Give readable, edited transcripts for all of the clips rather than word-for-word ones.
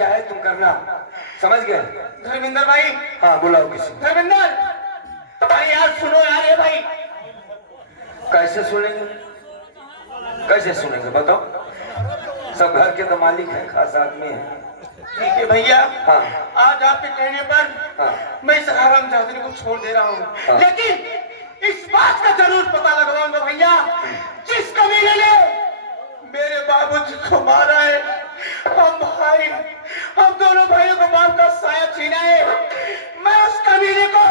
चाहे तुम करना, समझ गए? धर्मेंद्र भाई। हाँ बुलाओ किसी। धर्मेंद्र, अरे यार सुनो यार, ये भाई कैसे सुनेंगे? कैसे सुनेंगे बताओ? सब घर के तो मालिक है, खास आदमी है। ठीक है भैया। हाँ। आज आपके कहने पर हाँ। मैं इस हराम जादू को छोड़ दे रहा हूँ। हाँ। लेकिन इस बात का जरूर पता लगवाऊंगा भैया, जिस कमीने ने मेरे बाबूजी को मारा है, हम दोनों भाइयों को बाप का साया छीना है, मैं उस कमीने को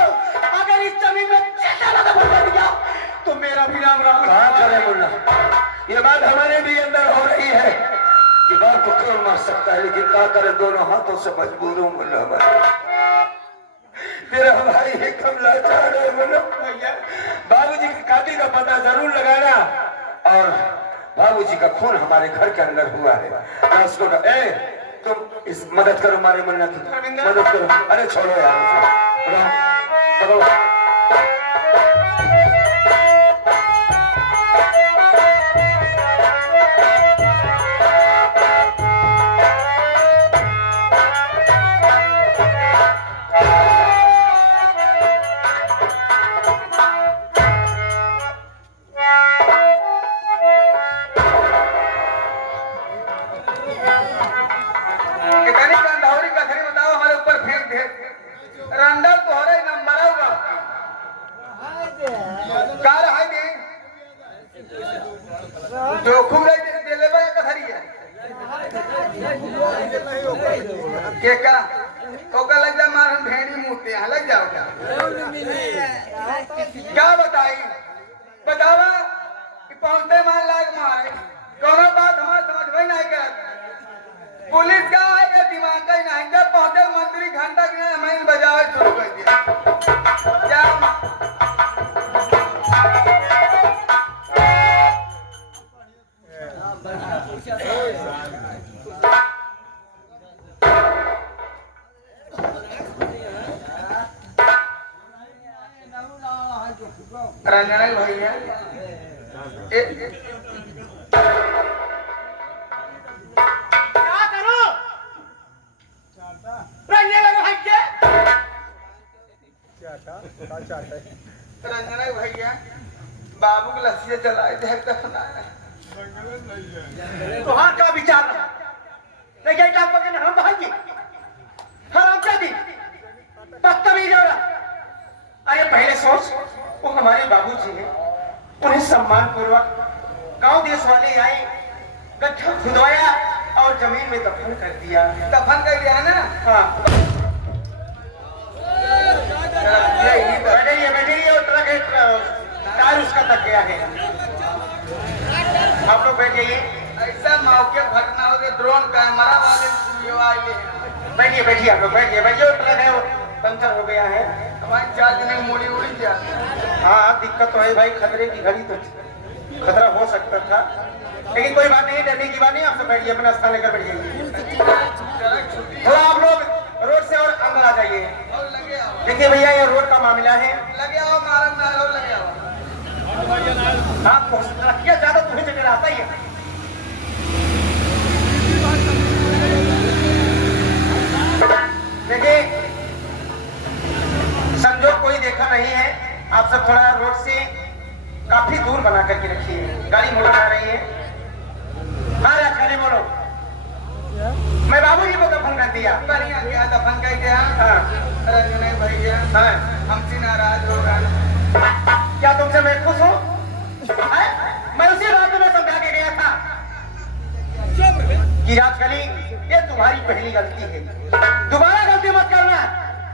अगर इस जमीन में जिंदा लगा बना दिया तो मेरा भी नाम राम। कहाँ करे मुन्ना, ये बात हमारे भी अंदर हो रही है कि बाप को कौन मार सकता है, लेकिन क्या करे, दोनों हाथों से मजबूर हूँ मुन्ना। तेरा भाई एकदम लाचार है मुन्ना। भैया बाबूजी की काटी का पता जरूर लगाना, और बाबूजी का खून हमारे घर के अंदर हुआ है। उसको तुम इस मदद करो हमारे मुन्ना की, मदद करो। अरे छोड़ो यार, क्या बताई बतावा कि पहुंचते मान लायक मारे दोनों बात हमारे समझ में नहीं कर। पुलिस का आएगा दिमाग का ही नहीं, जब पहुंचे मंत्री घंटा की हमें बजावे शुरू कर दिया। क्या रंजना भैया क्या करो? रंजना भैया बाबू को लस्सी चलाए थे तुहार का विचार नहीं क्या पकड़े हम भाई हराम क्या दी बदतमीज हो रहा। अरे पहले सोच, वो हमारे बाबूजी हैं, उन्हें सम्मान पूर्वक गांव देश वाले आए, गड्ढा खुदवाया और जमीन में दफन कर दिया। दफन कर दिया ना? हाँ। बैठिए और ट्रक टायर उसका तक गया है। आप लोग बैठ जाइए। ऐसा मौके घटना हो गई, ड्रोन कैमरा वाले बैठिए बैठिए आप लोग बैठिए बैठिए। ट्रक है वो पंचर हो गया है, हमारी 4 दिन में मूड़ी उड़ी गया। हाँ दिक्कत तो है भाई, खतरे की घड़ी तो खतरा हो सकता था, लेकिन कोई बात नहीं, डरने की बात नहीं। आप सब बैठिए, अपना स्थान लेकर बैठिए। थोड़ा आप लोग रोड से और अंदर आ जाइए। देखिए भैया ये रोड का मामला है, लगे आओ मारम लगे आओ। हाँ ज्यादा तुम्हें जगह आता ही है। देखिए संजोग कोई देखा नहीं है, आप सब थोड़ा रोड से काफी दूर बना करके रखिए, गाड़ी मोटर आ रही है। हाँ राजखाली बोलो। मैं बाबूजी को दफन कर दिया। बढ़िया क्या दफन कर दिया? हाँ। रंजन भैया हाँ हमसे नाराज होगा क्या? तुमसे मैं खुश हूँ? मैं उसी रात में समझा के गया था कि राजखाली ये तुम्हारी पहली गलती है, दोबारा गलती मत करना।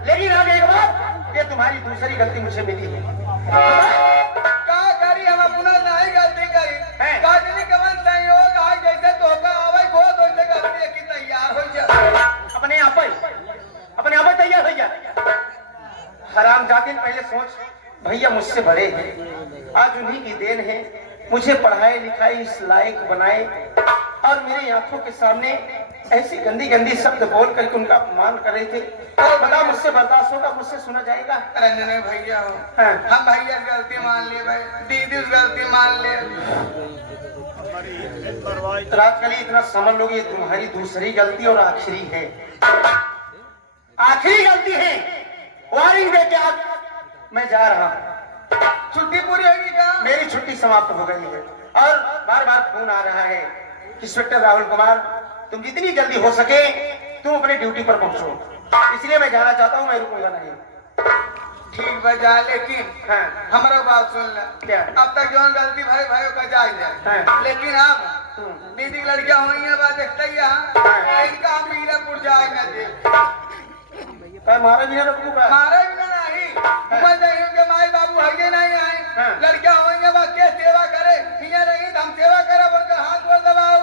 लेकिन आज एक बात, ये तुम्हारी दूसरी गलती मुझे मिली है। का करी हम अपना नहीं गलती करी है, काटने कमन संयोग आज जैसे धोखा आवे बहुत वैसे गलती की तैयार हो जा। अपने आप ही तैयार हो जा। हराम जाते पहले सोच, भैया मुझसे बड़े हैं, आज उन्हीं की देन है, मुझे पढ़ाए लिखाए इस लायक बनाए, और मेरी आंखों के सामने ऐसी गंदी गंदी शब्द बोल करके उनका अपमान कर रहे थे। बता मुझसे बर्दाश्त होगा? मुझसे सुना जाएगा? रंजन भैया हो हम भैया गलती मान ले भाई, दीदी गलती मान ले। राजकली इतना समझ लो कि ये तुम्हारी दूसरी गलती और आखिरी है, आखिरी गलती है। वार्निंग दे के आज मैं जा रहा हूँ। छुट्टी पूरी होगी क्या? मेरी छुट्टी समाप्त हो गई है और बार बार फोन आ रहा है कि इंस्पेक्टर राहुल कुमार तुम जितनी जल्दी हो सके तुम अपने ड्यूटी पर पहुंचो, इसलिए मैं जाना चाहता हूँ, मैं रुकूंगा नहीं। ठीक बजा, लेकिन हाँ। हमारा बात सुन ले। क्या? अब तक जो गलती भाई भाइयों का जायज है, हाँ। लेकिन अब दीदी की लड़कियां हुई है, बात देखता ही यहाँ इनका हम मीरापुर जाए न दे। हमारा भी रुकूंगा, हमारे भी ना नहीं मैं नहीं के माई बाबू हगे नहीं आए, हाँ। लड़कियां हुई है, बात के सेवा करे यहाँ नहीं तो हम सेवा करे बोलकर हाथ बोल दबाओ।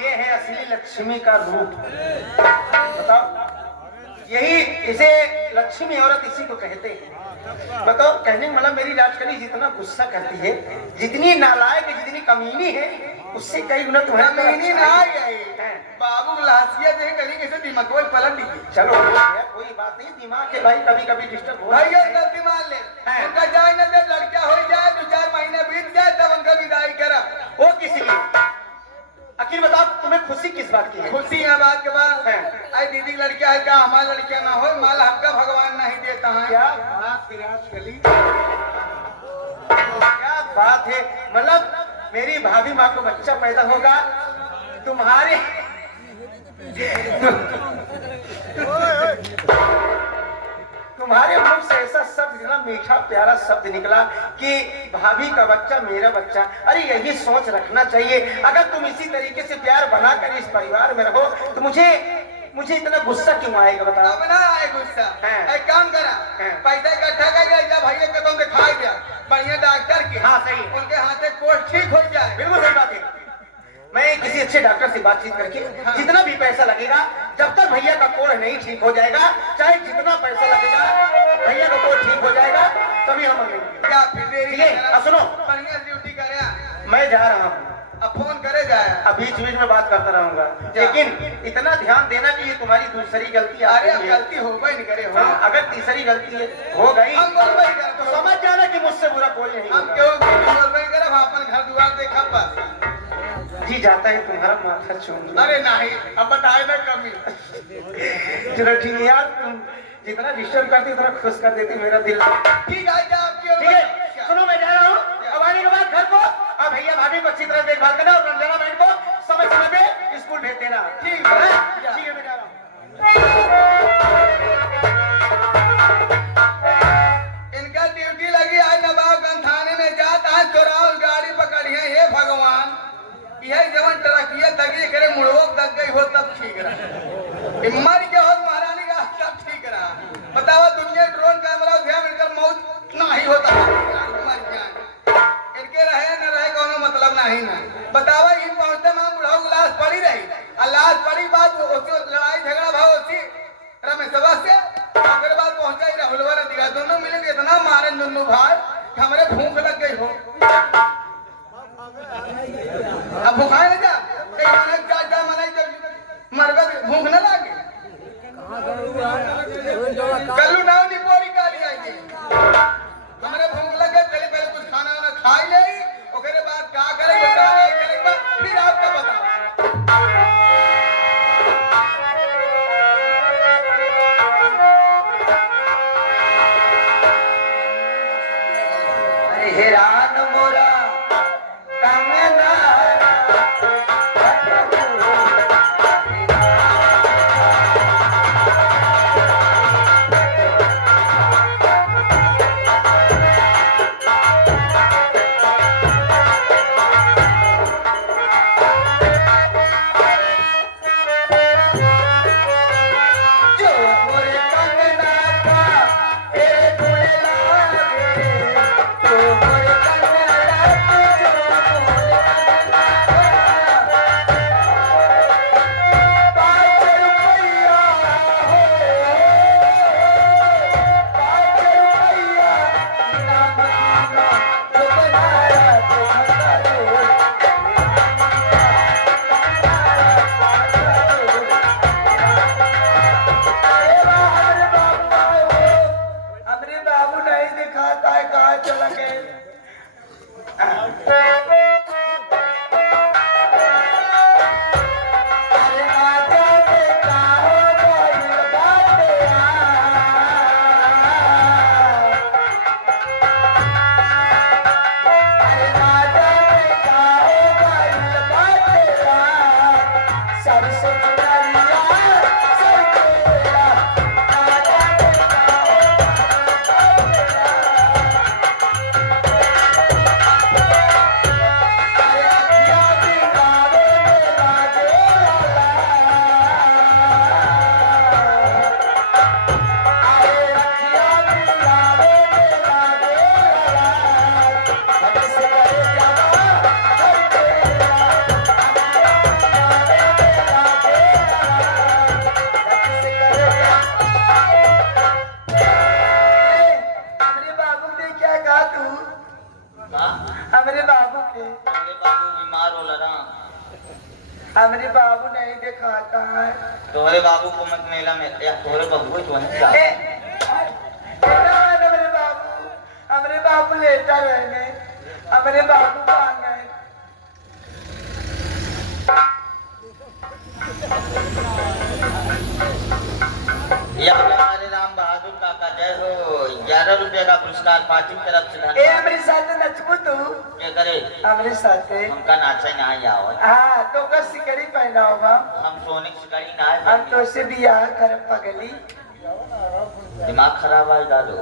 ये है असली लक्ष्मी का रूप। बताओ, यही इसे लक्ष्मी औरत इसी को कहते हैं। बताओ, कहने का मतलब मेरी राजकली जितना गुस्सा करती है, जितनी नालायक, जितनी कमीनी है, उससे कई गुना तुम्हारी कमीनी ना आई बाबू लासिया देख कहीं कैसे दिमाग को पलट दीजिए। चलो यार, कोई बात नहीं, दिमाग के भाई कभी कभी डिस्टर्ब हो भाई गलती मान ले, उनका जाए न दे, लड़कियां हो जाए, 2-4 महीने बीत जाए तब उनका विदाई करा। वो किस लिए? आखिर बताओ, तुम्हें खुशी किस बात की है? खुशी है बात के बाद आई दीदी की लड़कियां है क्या हमारी लड़कियां ना हो, माल हमका भगवान नहीं देता है। क्या बात है राजकली, क्या बात है। मतलब मेरी भाभी माँ को बच्चा पैदा होगा, तुम्हारे तुम्हारे मुंह से ऐसा शब्द निकला, मीठा प्यारा शब्द निकला कि भाभी का बच्चा मेरा बच्चा। अरे यही सोच रखना चाहिए। अगर तुम इसी तरीके से प्यार बनाकर इस परिवार में रहो तो मुझे इतना गुस्सा क्यों आएगा बताओ? अब ना आए गुस्सा। हाँ। एक काम करा, पैसा इकट्ठा कर जा भैया को तुम दिखाई दिया बढ़िया डॉक्टर के, हाँ, सही। उनके हाथ से कोर्स ठीक हो जाए। बिल्कुल सही बात है। मैं किसी अच्छे डॉक्टर से बातचीत करके जितना भी पैसा लगेगा, जब तक भैया का कोढ़ नहीं ठीक हो जाएगा, चाहे जितना पैसा लगेगा, भैया का कोढ़ ठीक हो जाएगा तभी हम आएंगे। क्या फिर देरी ठीक है, करा? अब सुनो, बढ़िया ड्यूटी करे, मैं जा रहा हूँ, अब फोन करे जाए। अब बीच बीच में बात करता रहूंगा, लेकिन इतना ध्यान देना कि ये तुम्हारी दूसरी गलती आ अरे रही है। गलती हो गई नहीं करे हो, हाँ, अगर तीसरी गलती हो गई हम बोलबे करा तो समझ जाना कि मुझसे बुरा कोई नहीं हम होगा। क्यों बोलबे करा, हम अपन घर द्वार देखा बस। जी जाता है तुम्हारा माथा चूम। अरे नहीं, अब बताए ना कमी। चलो ठीक है यार, तुम जितना डिस्टर्ब करती उतना खुश कर देती मेरा दिल। ठीक है जा आपकी। ठीक है, सुनो मैं जा रहा हूँ, अब आने के बाद घर को और भैया भाभी को अच्छी तरह देखभाल करना और रंजना बहन को समय समय पे स्कूल भेज देना। ठीक है, ठीक है, मैं जा रहा हूँ। इनका ड्यूटी लगी आज नवाबगंज थाने में जाता है, चोराव गाड़ी पकड़ी है। हे भगवान, यह जवन ट्रकिया तगी करे मुड़ो तक गई हो तब ठीक रहा, मर के हो महारानी का तब ठीक रहा। बताओ दुनिया ड्रोन कैमरा ध्यान इनकर मौत नहीं होता, मर जाए इनके रहे न रहे कोनो मतलब नहीं ना। बताओ इन पहुंचते मां बुढ़ाऊ लाश पड़ी रही, और लाश पड़ी बात लड़ाई झगड़ा भाव होती रमेशवा से, फिर बाद पहुंचा ही राहुलवा ने दिखा, दोनों मिले के इतना मारे दोनों भाई कि हमारे भूख लग गई हो। अब भूखाए ना जा मरगा भूख न लागे, कल्लू नाव निपोरी काली आई हमारे भूख लगे, चले पहले कुछ खाना वाना खा ले, ओकरे बाद का करे फिर आपका बताओ। हे हमरे बाबू के अरे बाबू बीमार हो लड़ा। हमरे बाबू नहीं दिखाता है। तोहरे बाबू को मत मेला में या तोहरे बाबू को नहीं जा। हमरे बाबू लेटा रह गए। हमरे बाबू भाग गए। या हमारे राम बहादुर काका जय हो। 11 रुपए का पुरस्कार पार्टी की तरफ से ए धन्यवाद। हमरे साथ नचबू तू। क्या करे हमरे साथ हमका नाचा नहीं आवत। हाँ तो का सिकड़ी पहना होगा। हम सोने की शिकारी ना है। हम तो से बियाह कर पगली। दिमाग खराब है दादू।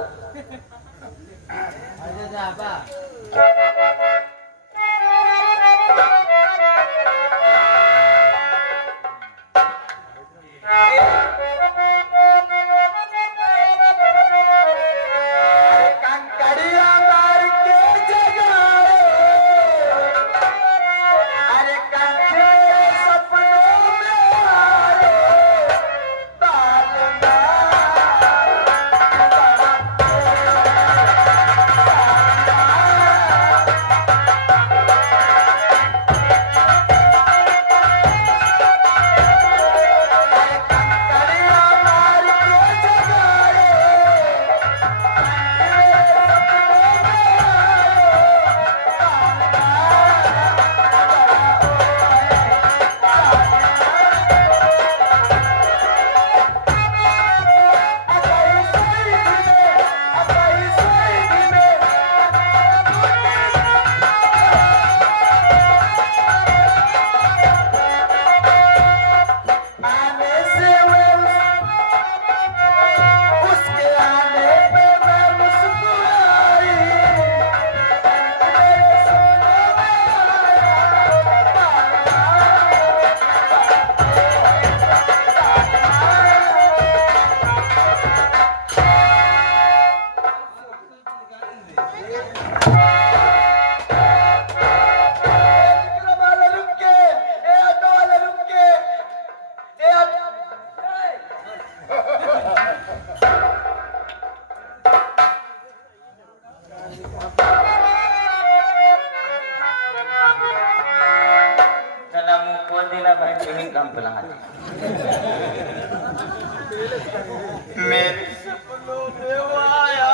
मेरे सपनों में वो आया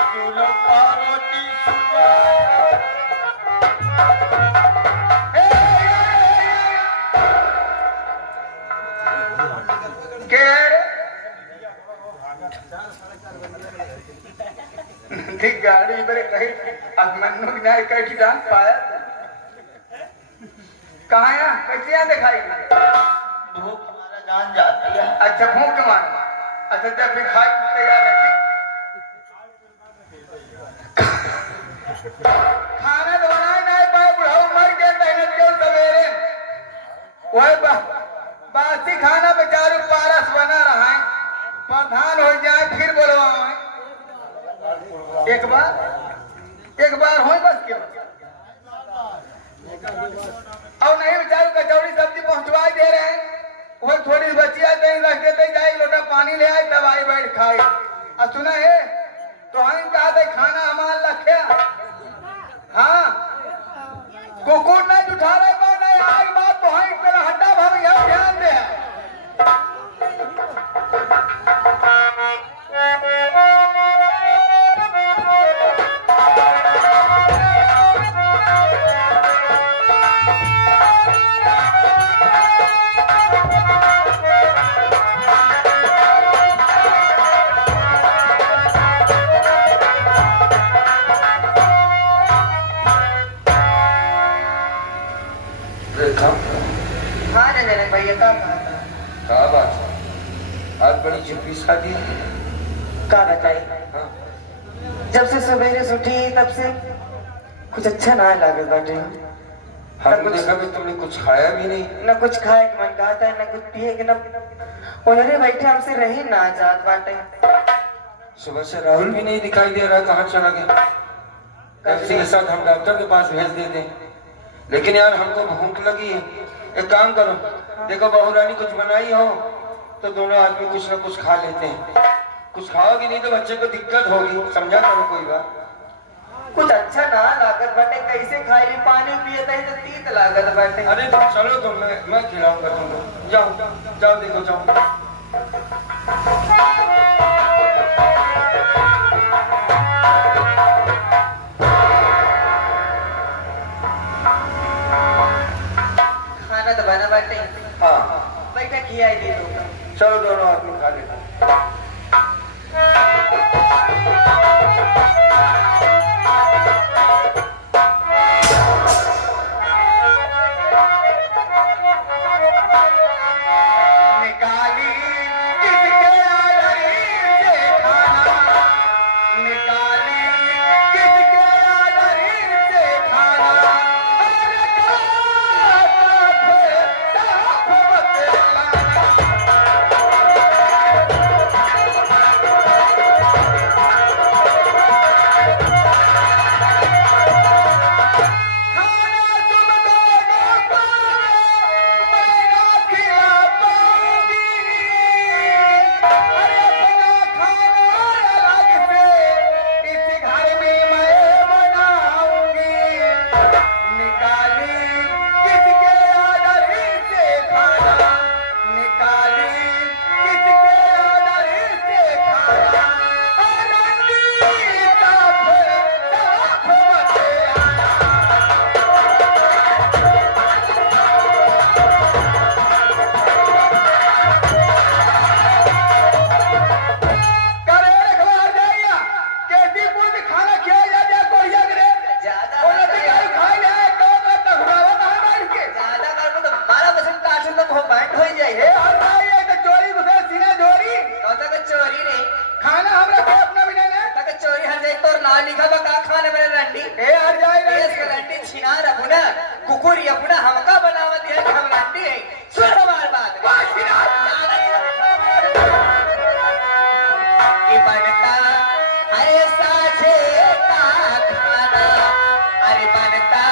दूल्हा पार्वती गाड़ी पर कहीं अब मन्नू ने कहीं ठिकान पाया कहाँ यहाँ कैसे यहाँ दिखाई धूप हमारा जान जाती है। अच्छा भूख मार अच्छा जब भी खाई तैयार है खाना तो बनाए नहीं पाए बुढ़ाऊ मर गए मेहनत क्यों सवेरे वही बासी खाना बेचारू पारस बना रहा है प्रधान हो जाए फिर बोलवाओ एक बार हो बस क्यों और नहीं बेचारू कचौड़ी सब्जी पहुंचवा दे रहे हैं वही थोड़ी बचिया कहीं रख देते जाए लोटा पानी ले आए तब आई बैठ खाए और सुना है तो हम कहा थे खाना हमारा लक्ष्य हाँ कुकुर नहीं उठा रहे को नहीं आग बात तो हम पे हड्डा भाभी हम ध्यान दे ना जनक भैया का कहता क्या बात है, आज बड़ी झुप्पी शादी है। का बताई हाँ, जब से सवेरे से उठी तब से कुछ अच्छा ना लगे बाटे हमने देखा भी तुमने कुछ खाया भी नहीं। न कुछ खाए के मन कहता है न कुछ पिए के न उन्होंने बैठे हमसे रही ना जात बाटे। सुबह से राहुल भी नहीं दिखाई दे रहा, कहाँ चला गया? किसी के साथ हम डॉक्टर के पास भेज देते हैं, लेकिन यार हमको भूख लगी है। एक काम करो, देखो बहू रानी कुछ बनाई हो तो दोनों आदमी कुछ ना कुछ खा लेते हैं। कुछ खाओगी नहीं तो बच्चे को दिक्कत होगी, समझा करो कोई बात। कुछ अच्छा ना लागत बाटे, कैसे खाई पानी पिए तही तो तीत लागत बाटे। अरे तुम चलो, तो मैं खिलाऊंगा तुमको। जाओ जाओ, देखो जाओ। खाना तो बना बाटे, हाँ बैठा किया ही दी तो चलो, दोनों आदमी खा लेते। निकाली किसके आदरी से खाना, निकाली किसके आदरी से खाना, अरे साफ बतलाना। खाना तुम दोनों को मैं ना खिला पाऊंगी, अरे अपना खाना अलग से इस घर में मैं बनाऊंगी। निकाली किसके आदरी से खाना, निकाली किसके आदरी से खाना, अरे साफ बतलाना। करे रखवा जाइया कैसी पूरी खाना खिया जा जा कोई जगरे ज्यादा बोले तो गाय खाई जाए तो घुरावा कहां बैठ के ज्यादा कर तो 12% काटूं तो बहुत बैंड हो जाए। ए और भाई ये तो चोरी घुसे सीना चोरी तो तक चोरी नहीं, खाना हमरा के अपना भी नहीं तक चोरी हर जाए तो ना लिखा बा का खाने में रंडी ए हर जाए देश के रंडी छिना रखू ना कुकुर अपना हमका बनावत है कि हम रंडी है। सुन हमार बात कि बनता है साझे का खाना, अरे बनता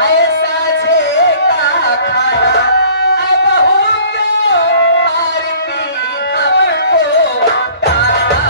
है साझे का खाना, अब हो क्यों मारती हमको ताना।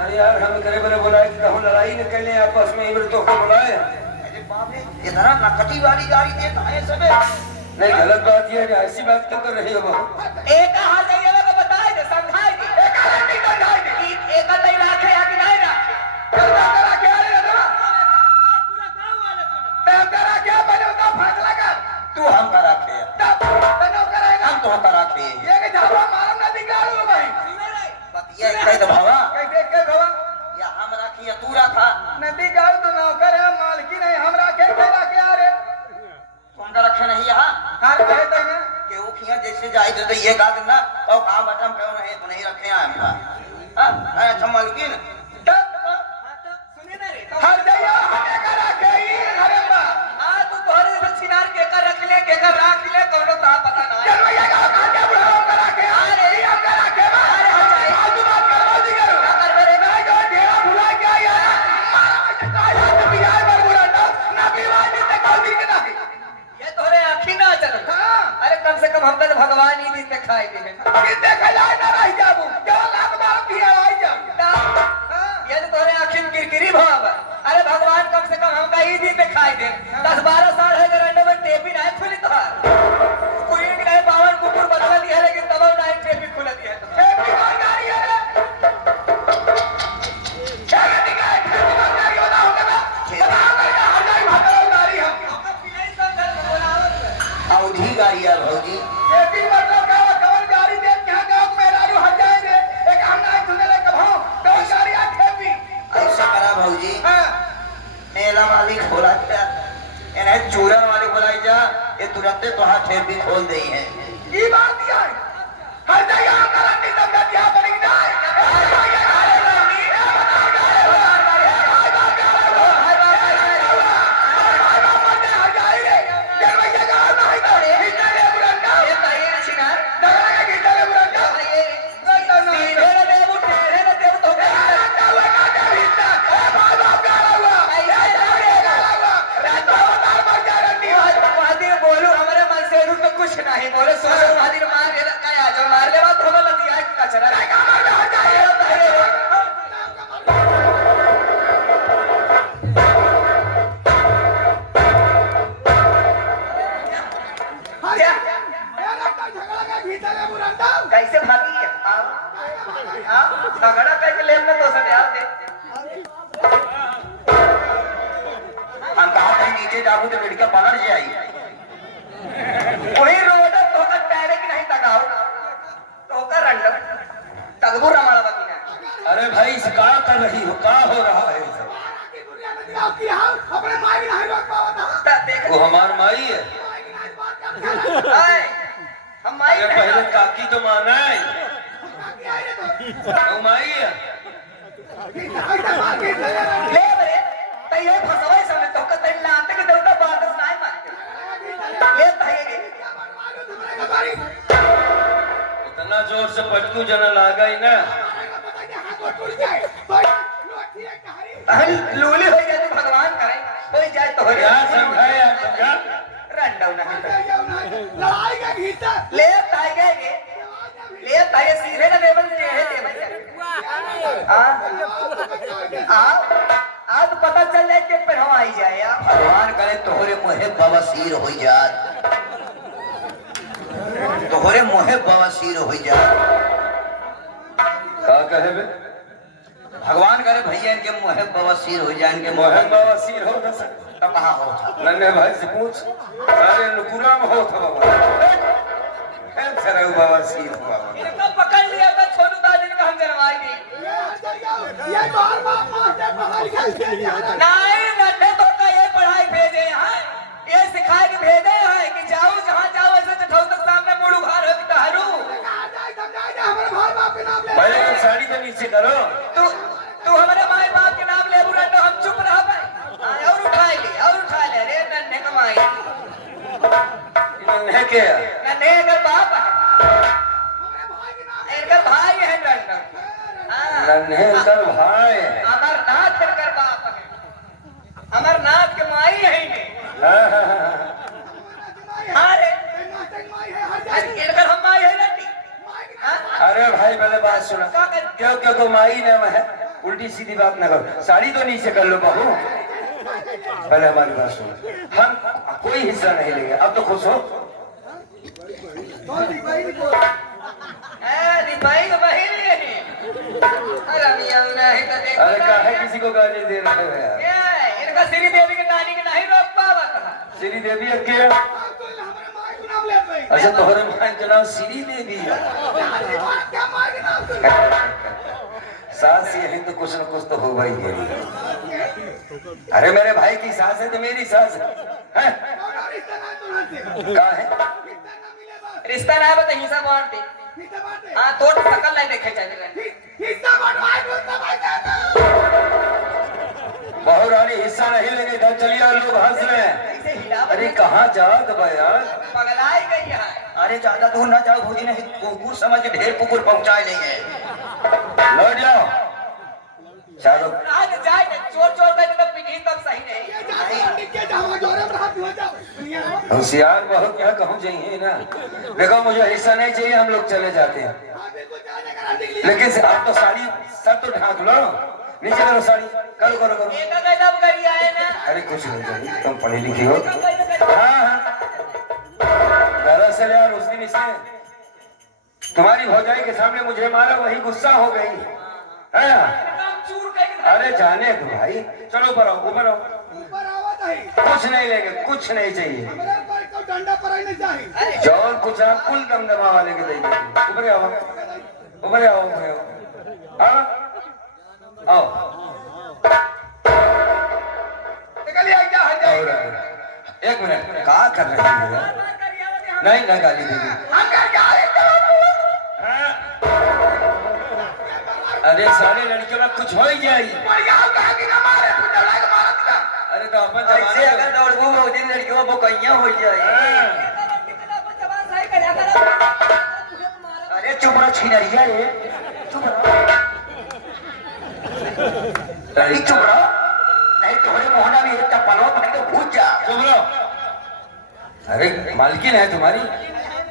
अरे यार हम करे बने बुलाए कि कहूँ लड़ाई न कर ले आपस में इमर तो को बुलाए। अरे बाप रे इतना नकटी वाली गाड़ी देता है सब। नहीं गलत बात ये है, ऐसी बात क्यों कर रही हो बहू? एक हाल जाइए लोग बताए दे समझाए दे एक हाल नहीं समझाए दे एक नहीं रखे या कि नहीं रखे तेरा तेरा क्या रे तेरा पूरा गांव वाले सुने तेरा क्या बने उसका फैसला कर तू हम करा के तने करेगा हम तो करा के ये के झावा मारम ना दिखाड़ू भाई बतिया कह दे भावा कैसे के भवा या हम राखी या तू रखा नदी गाड़ तो नौकर है मालकी नहीं हमरा के तेरा क्या रे तुम का रखे नहीं यहाँ हां कहे तो ना के वो खिया जैसे जाए तो ये गा देना और कहां बटम क्यों नहीं तो नहीं रखे हैं हम हां अच्छा मालकिन सुनिए ना रे हर जाइए हमें करा के ही अरे बा आ तू तोहरे से छिनार के कर रख ले कोनो ता पता ना चलो ये का काटे बुढ़ाओ करा के अरे हम करा के अरे हो जाए फालतू बात कर मत करो क्या कर मेरे ना जो ढेरा भुला के आया मारा का याद भी आए बर बुलाता ना विवाद से कल दिन के नहीं ये तोरे आंखी ना चल अरे कम से कम हम तो भगवान ही दिन में खाए दे कि देखा जाए ना रह जाबू जो लाख बार दिया आई जा ये तो तोरे आंखी में किरकिरी भाव अरे भगवान कम से कम हमका ही दिन में खाए दे 10-12 साल है जरा में टेपी नहीं खुली तोहार कोई एक नहीं बावन कुकुर बनवा दिया लेकिन तब नहीं टेपी खुल दिया टेपी मार गाड़ी है क्या दिखा टेपी मार गाड़ी होता होगा ना बता मेरा हजाई भागल गाड़ी हम अवधि गाड़ी है भौजी टेपी मतलब का कौन गाड़ी देख के गांव में राजू हट जाएंगे एक हम नहीं सुने ले कब कौन गाड़ी आ टेपी ऐसा करा भौजी हां मेला मालिक खोला क्या इन्हें चूरन वाले बुलाई जा ये तुरंत तो हाथ ठेप भी खोल दी है ये बात दिया है हर जगह गारंटी समझा दिया पड़ेगी ना कुछ नहीं बोले सोचो हाजिर मार ले का आ जाओ मार ले बात हमला दिया है कचरा नहीं का मार ले हट जाए कैसे भागी है झगड़ा करके ले में तो सब यार दे हम कहा कहीं नीचे जाबू तो लड़का पकड़ जाए वही रोड तो का पैरे की नहीं तगाओ तो का रंडम तगबू रमाला बकीना अरे भाई इस क्या कर रही हो, क्या हो रहा है सब? अपने माई नहीं रोक पावता देख वो हमार माई है। आए हम माई अरे पहले काकी तो माना है वो माई है। ले बरे तैये फसवाई समय तो का तैन लाते के देवता बादस नहीं मारते ले तैये इतना जोर से पटकू जना लागा ही ना लूली हो जाए तो भगवान करे कोई जाए तो हो क्या समझाए यार, समझा रंडव नहीं लड़ाई का घीचा ले ताइगे ले ताइगे सीधे ना देवन टेढ़े देवन आज पता चल जाए कि पे हम आई जाए यार भगवान करे तोहरे मोहे बवासीर हो जात तोहरे मोहे बवासीर हो जात क्या कहे बे? भगवान करे भैया इनके मोहे बवासीर हो जाए इनके मोहे मोहन बवासीर हो न सके तो कहाँ हो था नन्हे भाई से पूछ सारे नुकुरा में हो था बाबा कैसे रहो बवासीर हुआ इनको पकड़ लिया तो छोटू दादी का हम जनवाई दी ये बार बार मास्टर पढ़ाई का नहीं नन्हे तो का ये पढ़ाई भेजे यहाँ ये सिखाए के भेजे हैं कि जाओ जहाँ जाओ ऐसे चठाऊ तक सामने मुड़ उघार हो कि हरू हमारे भाई बाप के नाम ले पहले तो साड़ी तो नीचे करो। तू हमारे माई बाप के नाम ले बुरा तो हम चुप रह पाए और उठा ले रे नन्हे कमाई नन्हे के नन्हे अगर बाप है इनका भाई है नन्हे का भाई है। अमरनाथ इनका बाप है अमरनाथ के माई है हाँ रे इनका हम माई है नन्ही अरे भाई पहले बात सुनो क्यों क्यों को माई नाम है उल्टी सीधी बात ना करो, साड़ी तो नीचे कर लो बहू। पहले हमारी बात सुनो, हम कोई हिस्सा नहीं लेंगे, अब तो खुश हो। अरे काहे किसी को गाली दे रहे हो यार? इनका श्री देवी के नानी के नहीं रोक पावा था। श्री देवी अब क्या? अच्छा तोहरे मां के नाम श्री देवी है। सास यही तो कुछ न कुछ तो होगा ही है। अरे मेरे भाई की सास है तो मेरी सास है, कहाँ है? रिश्ता ना बता हिस्सा बांट दे। हाँ तो शकल नहीं देखे चाहिए। बहु रानी हिस्सा नहीं लेंगे, इधर चलिए लोग हंस रहे हैं। अरे कहाँ जाओ यार? पगलाई गई है। अरे ज्यादा दूर ना जाओ भौजी, नहीं कुकुर समझ के ढेर कुकुर पहुंचाए लेंगे। लौट जाओ चलो। आज जाए चोर चोर बैठ तो पिटी तब सही नहीं। होशियार बहुत क्या कहूँ चाहिए ना। देखो मुझे हिस्सा नहीं चाहिए, हम लोग चले जाते हैं। लेकिन आप तो साड़ी सब तो ढांक लो, नीचे करो साड़ी, करो करो करो। अरे कुछ नहीं चाहिए, तुम पढ़ी लिखी हो। हाँ हाँ दरअसल यार उस दिन इसने तुम्हारी भौजाई के सामने मुझे मारा, वही गुस्सा हो गई। अरे जाने दो भाई, चलो ऊपर आओ, ऊपर आओ। कुछ नहीं लेंगे, कुछ नहीं चाहिए। जौन कुछ आप कुल दमदमा वाले के देंगे। ऊपर आओ, ऊपर आओ, ऊपर आओ। आओ एक मिनट, कहा कर रहे हैं? नहीं ना गाली देगी। अरे सारे लड़कियों का कुछ हो ही जाएगी। अरे तो अपन ऐसे अगर दौड़बू वो दिन लड़कियों वो कहिया हो जाए। अरे चुप रहो छीनरिया रे, चुप रहो, चुप रहो, नहीं तुम्हारे मोहना भी एक पलवा पकड़ के भूल जा। चुप रहो। अरे मालकिन है तुम्हारी,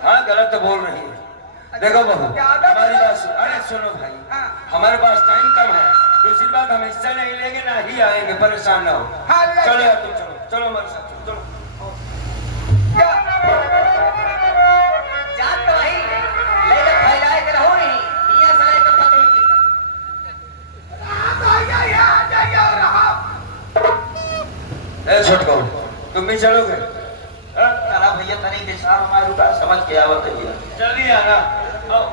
हाँ गलत तो बोल रही है। देखो बहू हमारी बात सुन। अरे सुनो भाई, हमारे पास टाइम कम है। दूसरी बात हम हिस्सा नहीं लेंगे, ना ही आएंगे, परेशान ना हो। चलो यार तुम चलो, चलो हमारे साथ चलो। जान तो वही लेके फैलाए के रहो नहीं, मियां साले का पतली की ए छोटको, तुम भी चलोगे? चला भैया तनी के साथ हमारे रुका समझ के आवत है। जल्दी आना। आओ।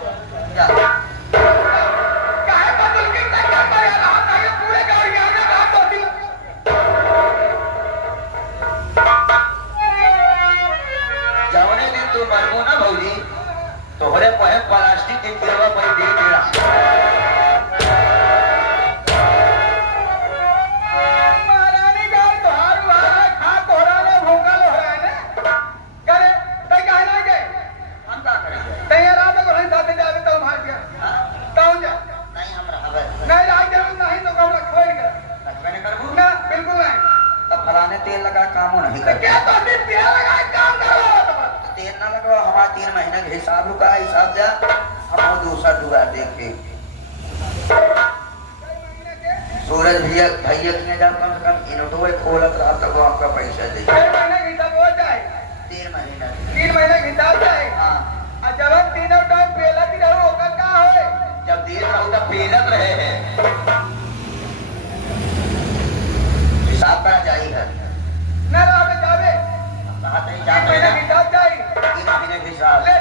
जवने दिन तू मरबो ना भौजी, तोहरे पहे प्लास्टिक के गिरवा पर दे देला। तेल लगा काम नहीं करते। तेल ना लगवा, हमारा 3 महीने का हिसाब रुका, हिसाब दिया हम दूसरा दुआ देखे। सूरज भैया ने जब कम से कम इनोटो खोलत रहा तब आपका पैसा दे। 3 महीने 3 महीने हिसाब जाए। हाँ, जब तीनों टाइम पेलत ही रहो ओकर का होए? जब देर रहू तब पेलत रहे हैं। हिसाब करा जाएगा ना रहा जावे। कहा तई 3 जा महीने हिसाब जाए। 3 महीने के हिसाब ले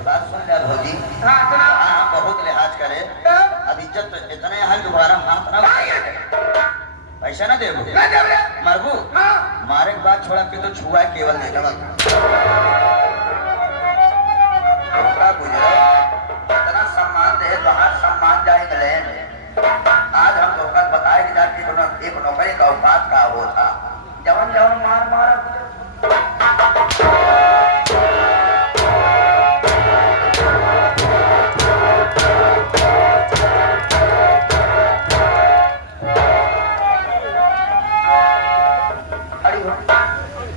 बात सुन ले भौजी। हाँ सुना। हाँ बहुत लिहाज करे, अब इज्जत इतने है दोबारा हाथ ना पैसा ना देबो मरबू। हाँ। मारे के बाद छोड़ा के तो छुआ केवल देगा इतना सम्मान दे, बाहर सम्मान जाए गले। आज हम लोग बताए कि जाके एक नौकरी का औकात का वो था। जवन जवन मार मारा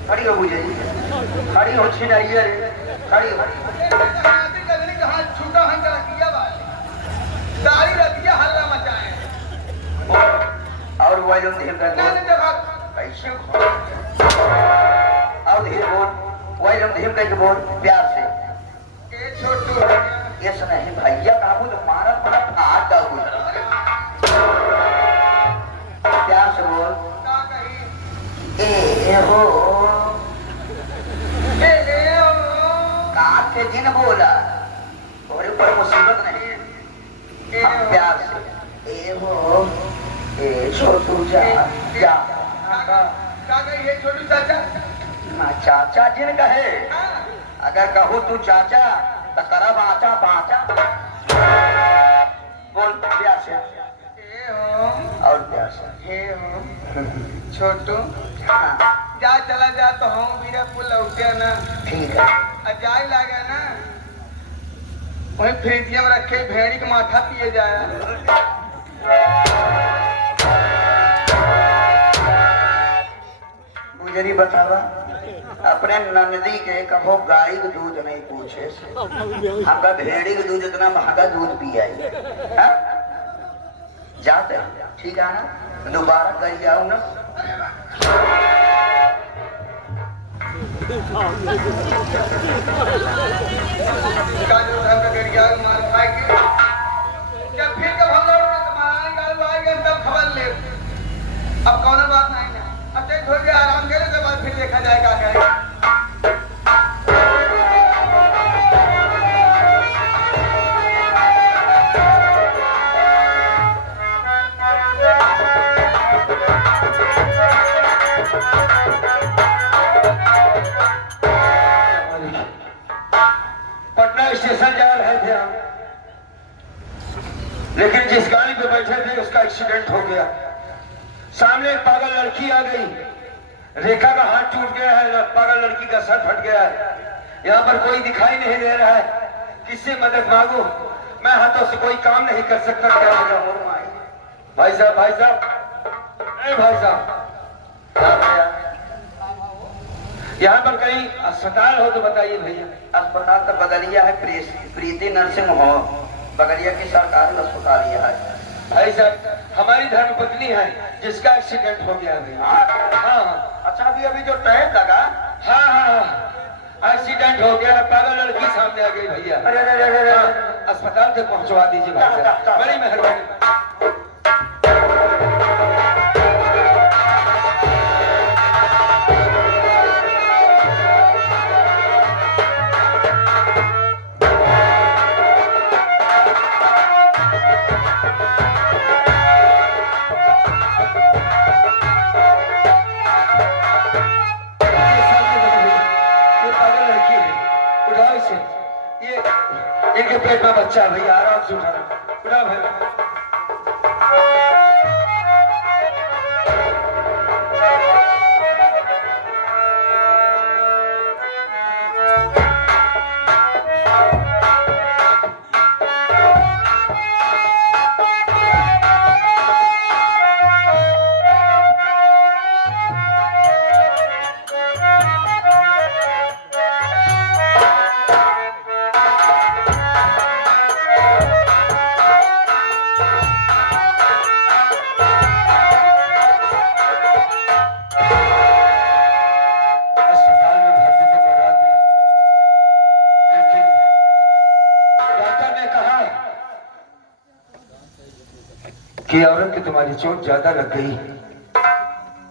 खड़ी हो बुझे, खड़ी हो छिनाइए रे। खड़ी हो कदनी कहाँ छूटा हन रखिया बात दाढ़ी रखिया हल्ला मचाए और वही लोग धीरे कर मैंने देखा कैसे और धीरे बोल वही लोग धीरे करके बोल प्यार से ए छोटू ये नहीं भैया काबू तो मारा पड़ा हाथ का हुआ प्यार से बोल का कही ए हो ए ओ काट के दिन बोला और ऊपर मुसीबत नहीं है हम प्यार से ए हो ए छोटू जा जा का कही है छोटू चाचा ना चाचा जिन कहे हाँ अगर कहो तू चाचा तो करा बाचा बाचा बोल प्यार से ए हो और प्यार से हे हो छोटू हाँ जा चला जा तो हम भी पुल लौटे ना ठीक है अजाई लागे ना वही फ्रिजिया में रखे भेड़ी के माथा पिए जाए गुजरी बतावा अपने नंदी के कहो गाय के दूध नहीं पूछे से हमका भेड़ी के दूध इतना महंगा दूध पिया जाते हैं ठीक है ना दोबारा कही आओ ना का जो घर में गरिया मार खाए के जब फिर कब हम लोग तुम्हारा गाल आएगा तब खबर ले अब कौन बात नहीं ना अब देख थोड़ी आराम करे के बाद फिर देखा जाएगा क्या करेगा पटना स्टेशन जा रहे थे हम, लेकिन जिस गाड़ी पे बैठे थे उसका एक्सीडेंट हो गया। सामने एक पागल लड़की आ गई, रेखा का हाथ टूट गया है, पागल लड़की का सर फट गया है। यहाँ पर कोई दिखाई नहीं दे रहा है, किससे मदद मांगू? मैं हाथों से कोई काम नहीं कर सकता। क्या होगा? भाई साहब, भाई साहब, ए भाई साहब, यहाँ पर कहीं अस्पताल हो तो बताइए भैया। अस्पताल तो बगलिया है, प्रीति नर्सिंग होम बगलिया की सरकारी अस्पताल यह है। भाई साहब, हमारी धर्मपत्नी है जिसका एक्सीडेंट हो गया भैया। हाँ अच्छा अभी अभी जो टाइम लगा हाँ हाँ, एक्सीडेंट हो गया, पागल लड़की सामने आ गई भैया। अरे अरे अरे अरे अस्पताल तक पहुंचवा दीजिए भाई साहब, बड़ी मेहरबानी। इनके पेट में बच्चा है भैया, आराम से उठाना। उठा भाई। कि औरत की तुम्हारी चोट ज्यादा लग गई,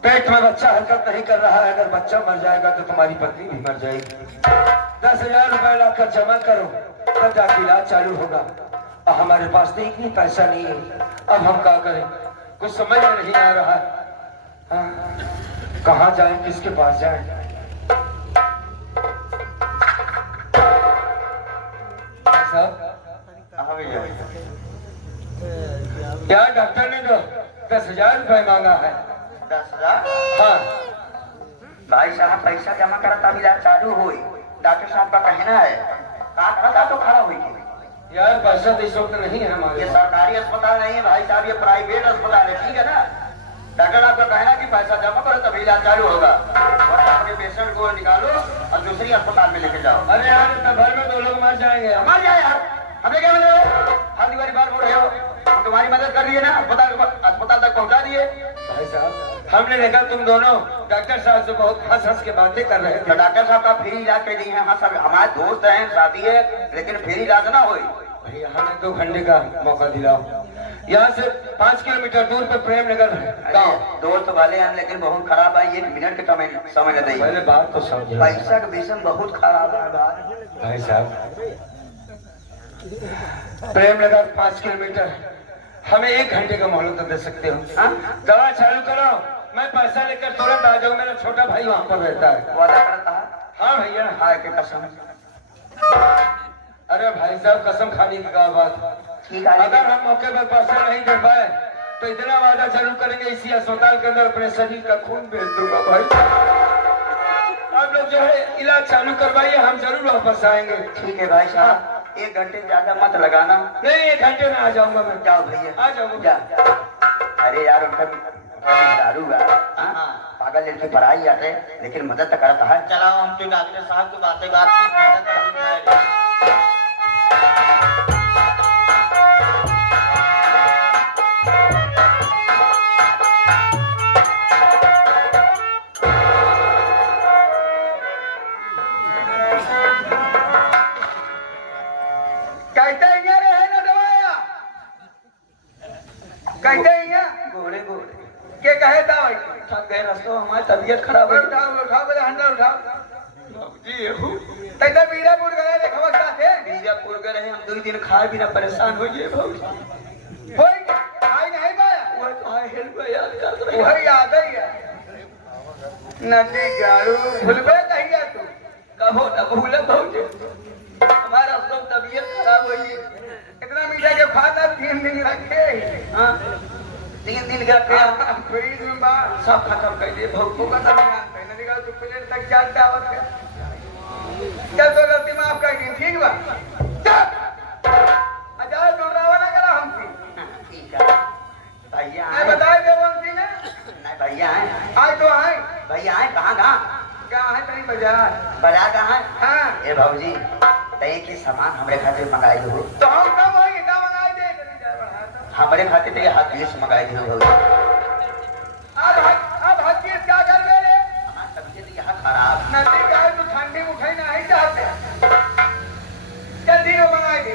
पेट में बच्चा हरकत नहीं कर रहा है। अगर बच्चा मर जाएगा तो तुम्हारी पत्नी भी मर जाएगी। 10,000 रुपए लाकर जमा करो, तब जाके इलाज चालू होगा। और हमारे पास तो इतनी पैसा नहीं है, अब हम क्या करें? कुछ समझ में नहीं आ रहा है। कहाँ जाए, किसके पास जाए? क्या डॉक्टर ने जो 10,000 रुपए मांगा है? 10,000? हाँ भाई साहब पैसा जमा करा तब इलाज चालू हुई। डॉक्टर साहब का कहना है कहा तो खड़ा हुई यार, पैसा तो इस वक्त नहीं है हमारे। ये सरकारी अस्पताल नहीं है भाई साहब, ये प्राइवेट अस्पताल है, ठीक है ना? डॉक्टर आपका कहना कि पैसा जमा करो तभी इलाज चालू होगा, और अपनी के पेशेंट को निकालो और दूसरी अस्पताल में लेके जाओ। अरे यार इतना भर में 2 लोग मर जाएंगे। मर जाए यार, हमें क्या मतलब? हर दीवारी बार बोल रहे हो, हम तुम्हारी मदद कर दिए ना, अस्पताल तक पहुंचा दिए। भाई साहब हमने देखा तुम दोनों डॉक्टर साहब से बहुत हंस के बातें कर रहे तो थे। डॉक्टर साहब का फ्री इलाज कर दिए हैं। हाँ सब हमारे दोस्त हैं, साथी है, लेकिन फ्री इलाज ना हो। भैया हमें 2 घंटे का मौका दिलाओ। यहाँ से 5 किलोमीटर दूर पे प्रेम नगर गाँव। दोस्त वाले हैं लेकिन बहुत खराब है, 1 मिनट के समय न पहले दी। बात तो समझो। पैसा का विषम बहुत खराब है भाई साहब प्रेम नगर 5 किलोमीटर, हमें 1 घंटे का मोहलत तो दे सकते हो। हाँ? दवा चालू करो, मैं पैसा लेकर तुरंत आ जाऊँ। मेरा छोटा भाई वहाँ पर रहता है। वादा करता है। हाँ भैया। हाँ के कसम। अरे भाई साहब कसम खाने की क्या बात। ठीक है, अगर हम मौके पर पैसा नहीं दे पाए तो इतना वादा जरूर करेंगे, इसी अस्पताल के अंदर अपने शरीर का खून बेच दूंगा। भाई आप लोग जो है इलाज चालू करवाइए, हम जरूर वापस आएंगे। ठीक है भाई साहब, 1 घंटे ज्यादा मत लगाना। नहीं 1 घंटे में आ जाऊंगा मैं। जाओ भैया आ जाऊंगा। जा। अरे यार उनका दारू है, पागल लड़की पढ़ाई आते लेकिन मदद तो करता है। चलाओ हम तो डॉक्टर साहब की बातें कहते हैं रहे ना दवाया, कहते हैं घोड़े घोड़े के कहे था भाई। थक गए रास्तों, हमारी तबीयत खराब है। उठाओ उठाओ बोले हंडा उठाओ। जी तैसे बीरापुर गए रे खबर क्या थे? बीजापुर गए रहे हम, 2 दिन खाए बिना परेशान हो गए। होई आई नहीं पाया। वो तो आए हेल्प याद कर रहे वही याद है नदी गाड़ू भूलबे कहिया तू। कहो न भूले भौजी, हमारा सब तबीयत खराब हुई है। इतना मीठा के खाता 3 दिन रखे। हाँ 3 दिन का क्या फ्रीज में बाहर सब खत्म कर दिए भौजी। भूखा था नहीं नदी गाड़ू तू प्लेट तक चलता आवत है। चल तो गलती माफ कर दी, ठीक बा। अच्छा दुर्रावा ना करा हमसे। ठीक है भैया मैं आए। बताए देवंती ने नहीं भैया आए। आज तो आए भैया आए कहाँ क्या है तनी बाजार। बाजार कहाँ है? हाँ ए भाजी तय की सामान हमारे खातिर मंगाई दो। तो हम कब होंगे क्या मंगाई दे कभी जाए बढ़ा तो। हमारे खातिर तो हाथ पीस मंगाई दो भाजी। अब हर चीज क्या कर मेरे हमारी तबीयत यहाँ खराब। नदी का तो ठंडी उठाई नहीं चाहते। जल्दी वो मंगाई दे।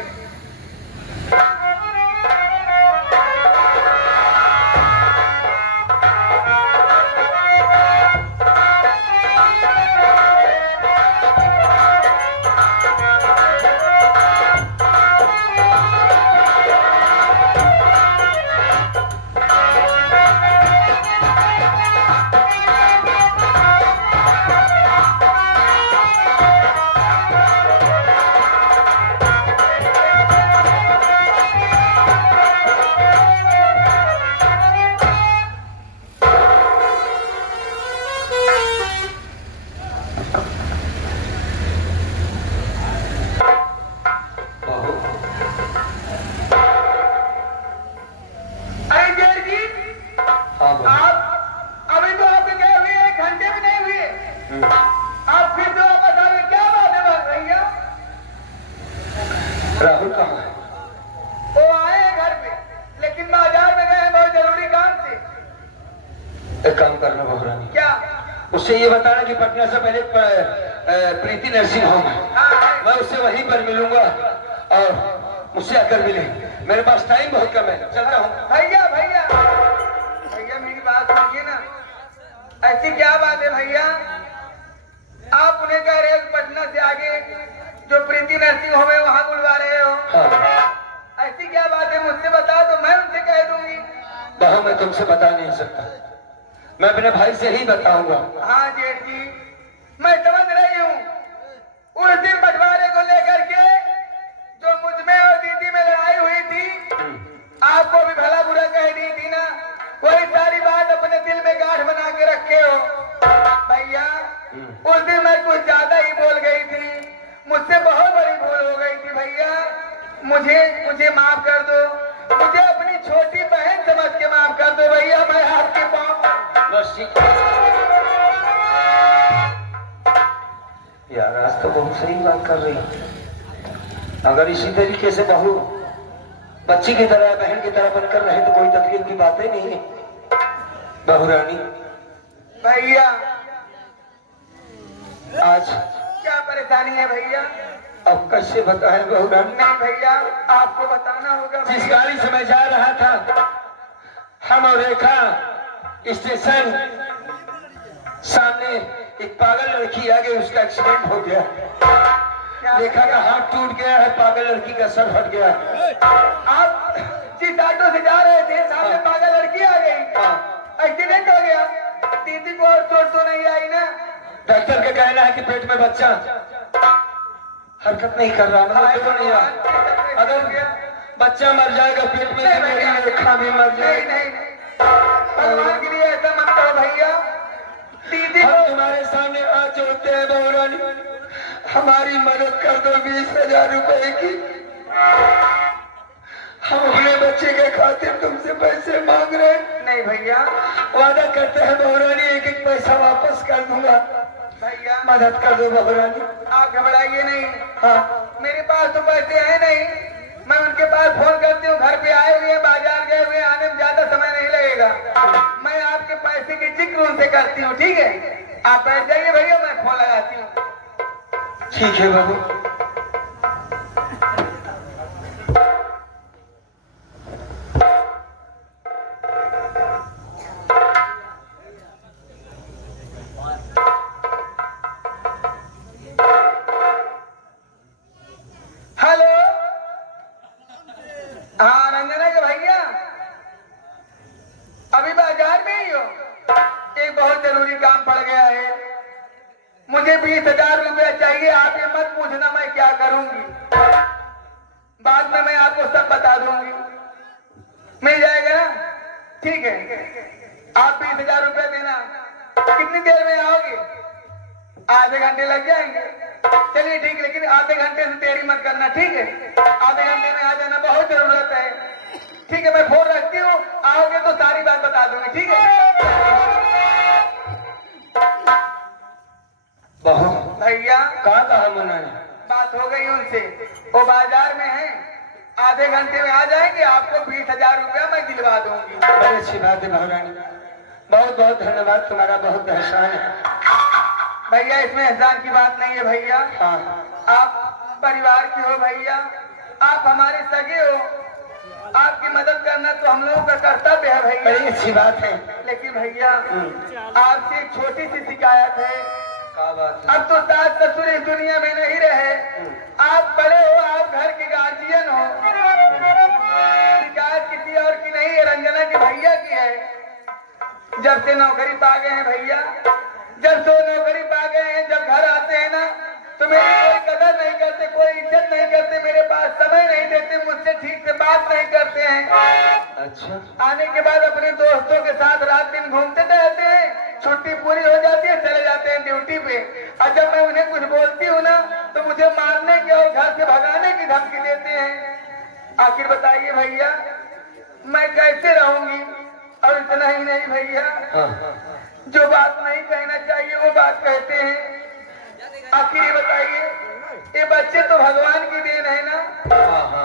राहुल कहाँ है? वो आए हैं घर पे, लेकिन बाजार में गए हैं बहुत जरूरी काम से। एक काम करना बहुरानी, क्या? उससे ये बताना कि पटना से पहले प्रीति नर्सिंग होम है, हाँ, मैं उससे वहीं पर मिलूंगा और मुझसे आकर मिले। मेरे पास टाइम बहुत कम है, चलता हूँ। भैया भैया भैया मेरी बात सुनिए ना। ऐसी क्या बात है भैया, आप उन्हें कह रहे हो पटना से आगे जो प्रीति नर्सिंग होम है वहाँ बुलवा रहे हो? हाँ। ऐसी क्या बात है, मुझसे बताओ तो मैं उनसे कह दूंगी। बहू मैं तुमसे बता नहीं सकता, मैं अपने भाई से ही बताऊंगा। हाँ जेठ जी मैं समझ रही हूँ। उस दिन बंटवारे को लेकर के जो मुझ में और दीदी में लड़ाई हुई थी, आपको भी भला बुरा कह दी थी ना, वही सारी बात अपने दिल में गांठ बना के रखे हो। भैया उस दिन मैं कुछ ज्यादा ही बोल गई थी, मुझसे बहुत बड़ी भूल हो गई थी भैया। मुझे माफ कर दो, मुझे अपनी छोटी बहन समझ के माफ कर दो भैया। मैं आपके पाँव बस ठीक। यार आज तो बहुत सही बात कर रही है। अगर इसी तरीके से बहू बच्ची की तरह बहन की तरह बनकर रहे तो कोई तकलीफ की बात ही नहीं है। बहू रानी भैया आज क्या परेशानी है भैया? अब कैसे बताएं बहू रानी? नहीं भैया आपको बताना होगा जिस भैया। गाड़ी से मैं जा रहा था हम और रेखा स्टेशन सामने एक पागल लड़की आ गई, उसका एक्सीडेंट हो गया। रेखा का हाथ टूट गया है, पागल लड़की का सर फट गया। आप जिस ऑटो से जा रहे थे सामने पागल लड़की आ गई, एक्सीडेंट हो गया। दीदी को और चोट तो नहीं आई ना? डॉक्टर का कहना है कि पेट में बच्चा हरकत नहीं कर रहा, मतलब तो नहीं रहा। अगर बच्चा मर जाएगा पेट में तो मेरी रेखा भी मर नहीं जाएगी। नहीं नहीं, भगवान के लिए ऐसा मत करो भैया। दीदी हम को तुम्हारे सामने आ जोड़ते हैं बहू रानी, हमारी मदद कर दो 20,000 रुपए की। हम अपने बच्चे के खातिर तुमसे पैसे मांग रहे हैं। नहीं भैया, वादा करते हैं बहू रानी एक एक पैसा वापस कर दूंगा, भैया मदद कर दो बहू रानी। आप घबराइए नहीं। हाँ मेरे पास तो पैसे हैं नहीं, मैं उनके पास फोन करती हूँ। घर पे आए हुए हैं, बाजार गए हुए हैं, आने में ज्यादा समय नहीं लगेगा। मैं आपके पैसे की जिक्र उनसे करती हूँ, ठीक है? आप बैठ जाइए भैया, मैं फोन लगाती हूँ। ठीक है बहू। हेलो, हाँ रंजना के भैया, अभी बाजार में ही हो? एक बहुत जरूरी काम पड़ गया है, मुझे 20,000 रुपया चाहिए। आप ये मत पूछना मैं क्या करूंगी, बाद में मैं आपको सब बता दूंगी। मिल जाएगा ना? ठीक है, आप 20,000 रुपया देना। कितनी देर में आओगे? आधे घंटे लग जाएंगे। चलिए ठीक, लेकिन आधे घंटे से देरी मत करना, ठीक है? आधे घंटे में आ जाना, बहुत जरूरत है। ठीक है, मैं फोन रखती हूँ, आओगे तो सारी बात बता दूंगी, ठीक है? बहू भैया कहाँ मना है? बात हो गई उनसे, वो बाजार में है, आधे घंटे में आ जाएंगे। आपको 20,000 रुपया मैं दिलवा दूंगी। बड़ी अच्छी बात है बहू रानी, बहुत बहुत धन्यवाद, तुम्हारा बहुत एहसान है। भैया इसमें एहसान की बात नहीं है भैया, हाँ आप परिवार के हो भैया, आप हमारे सगे हो, आपकी मदद करना तो हम लोगों का कर्तव्य है बड़ी भैया। अच्छी बात है। लेकिन भैया आपसे एक छोटी सी शिकायत है। क्या बात है? अब तो सास ससुर इस दुनिया में नहीं रहे, आप बड़े हो, आप घर के गार्जियन हो। शिकायत किसी और की नहीं है, रंजना के भैया की है। जब से नौकरी पा गए हैं भैया, जब से नौकरी पा गए हैं, जब घर आते हैं ना तो मेरी कोई कदर नहीं करते, कोई इज्जत नहीं करते, मेरे पास समय नहीं देते, मुझसे ठीक से बात नहीं करते हैं। अच्छा आने के बाद अपने दोस्तों के साथ रात दिन घूमते रहते हैं, छुट्टी पूरी हो जाती है, चले जाते हैं ड्यूटी पे। और जब मैं उन्हें कुछ बोलती हूँ ना तो मुझे मारने की और घर से भगाने की धमकी देते हैं। आखिर बताइए भैया, मैं कैसे रहूंगी? और इतना ही नहीं भैया, जो बात नहीं कहना चाहिए वो बात कहते हैं। आखिर ये बताइए, ये बच्चे तो भगवान की देन है ना?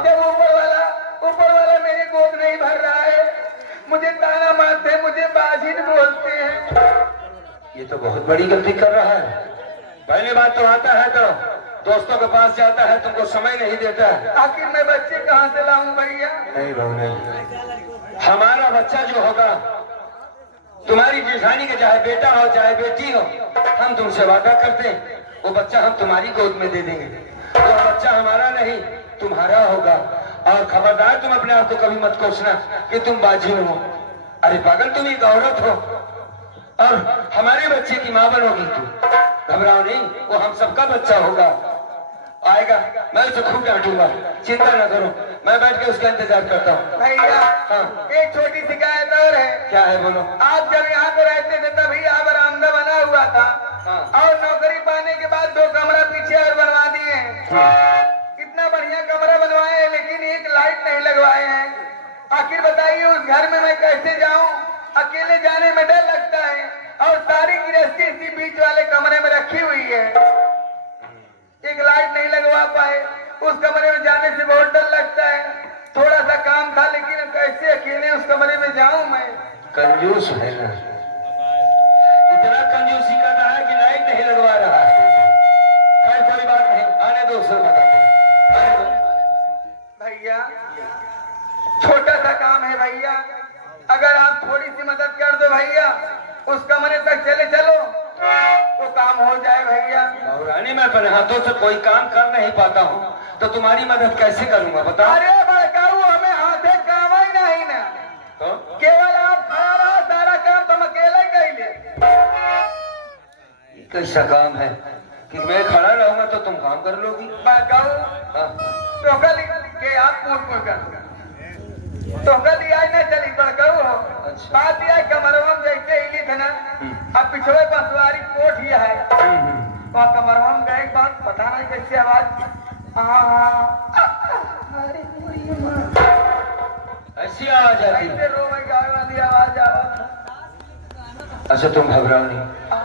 जब ऊपर वाला मेरी गोद नहीं भर रहा है, मुझे ताना मारते हैं, मुझे बाजिन बोलते हैं। ये तो बहुत बड़ी गलती कर रहा है। पहली बात तो आता है तो दोस्तों के पास जाता है, तुमको समय नहीं देता है। आखिर मैं बच्चे कहाँ से लाऊं भैया? नहीं बहू नहीं, हमारा बच्चा जो होगा, तुम्हारी जेठानी के चाहे बेटा हो चाहे बेटी हो, हम तुमसे वादा करते हैं वो बच्चा हम तुम्हारी गोद में दे देंगे। वो बच्चा हमारा नहीं तुम्हारा होगा। और खबरदार तुम अपने आप को कभी मत कोसना कि तुम बाजी हो। अरे पागल, तुम एक औरत हो और हमारे बच्चे की मां बनोगी तू। घबराओ नहीं, वो हम सबका बच्चा होगा, आएगा। मैं उसे खूब डांटूंगा, चिंता न करो, मैं बैठ के उसका इंतजार करता हूँ। भैया हाँ। एक छोटी शिकायत और है। क्या है बोलो? आप जब यहाँ पे रहते थे तभी यहाँ बरामदा बना हुआ था, हाँ। और नौकरी पाने के बाद 2 कमरा पीछे और बनवा दिए हैं। इतना बढ़िया कमरा बनवाए हैं, लेकिन एक लाइट नहीं लगवाए हैं। आखिर बताइए उस घर में मैं कैसे जाऊं? अकेले जाने में डर लगता है, और सारी गृहस्थी इसी बीच वाले कमरे में रखी हुई है। एक लाइट नहीं लगवा पाए, उस कमरे में जाने से बहुत डर लगता है। थोड़ा सा काम था लेकिन कैसे अकेले उस कमरे में जाऊं मैं। कंजूस है ना, इतना कंजूसी कर रहा है कि लाइट नहीं लगवा रहा है। खैर कोई बात नहीं, आने दो, सर बताते हैं, आने दो। भैया छोटा सा काम है भैया, अगर आप थोड़ी सी मदद कर दो भैया, उस कमरे तक चले चलो तो काम हो जाए भैया। और रानी मैं अपने हाथों से कोई काम कर नहीं पाता हूँ, तो तुम्हारी मदद कैसे करूंगा बताओ। अरे बड़काऊ, हमें हाथे काम ही नहीं ना, तो केवल आप खड़ा रहो, सारा काम तुम अकेले कर ले। ये कैसा काम है कि मैं खड़ा रहूंगा तो तुम काम कर लोगी। बड़काऊ हाँ, तो कल के आप पूछ कर तो कल आज न चली बड़काऊ हो। अच्छा। बात यह कमरवा में जैसे हिली थे ना, अब पिछले बसवारी कोठ ही है, तो कमरवा में गए एक बात पता नहीं कैसे आवाज ऐसी आवाज आती है। ऐसे रो में गाय वाली आवाज आवा। अच्छा तुम घबराओ नहीं,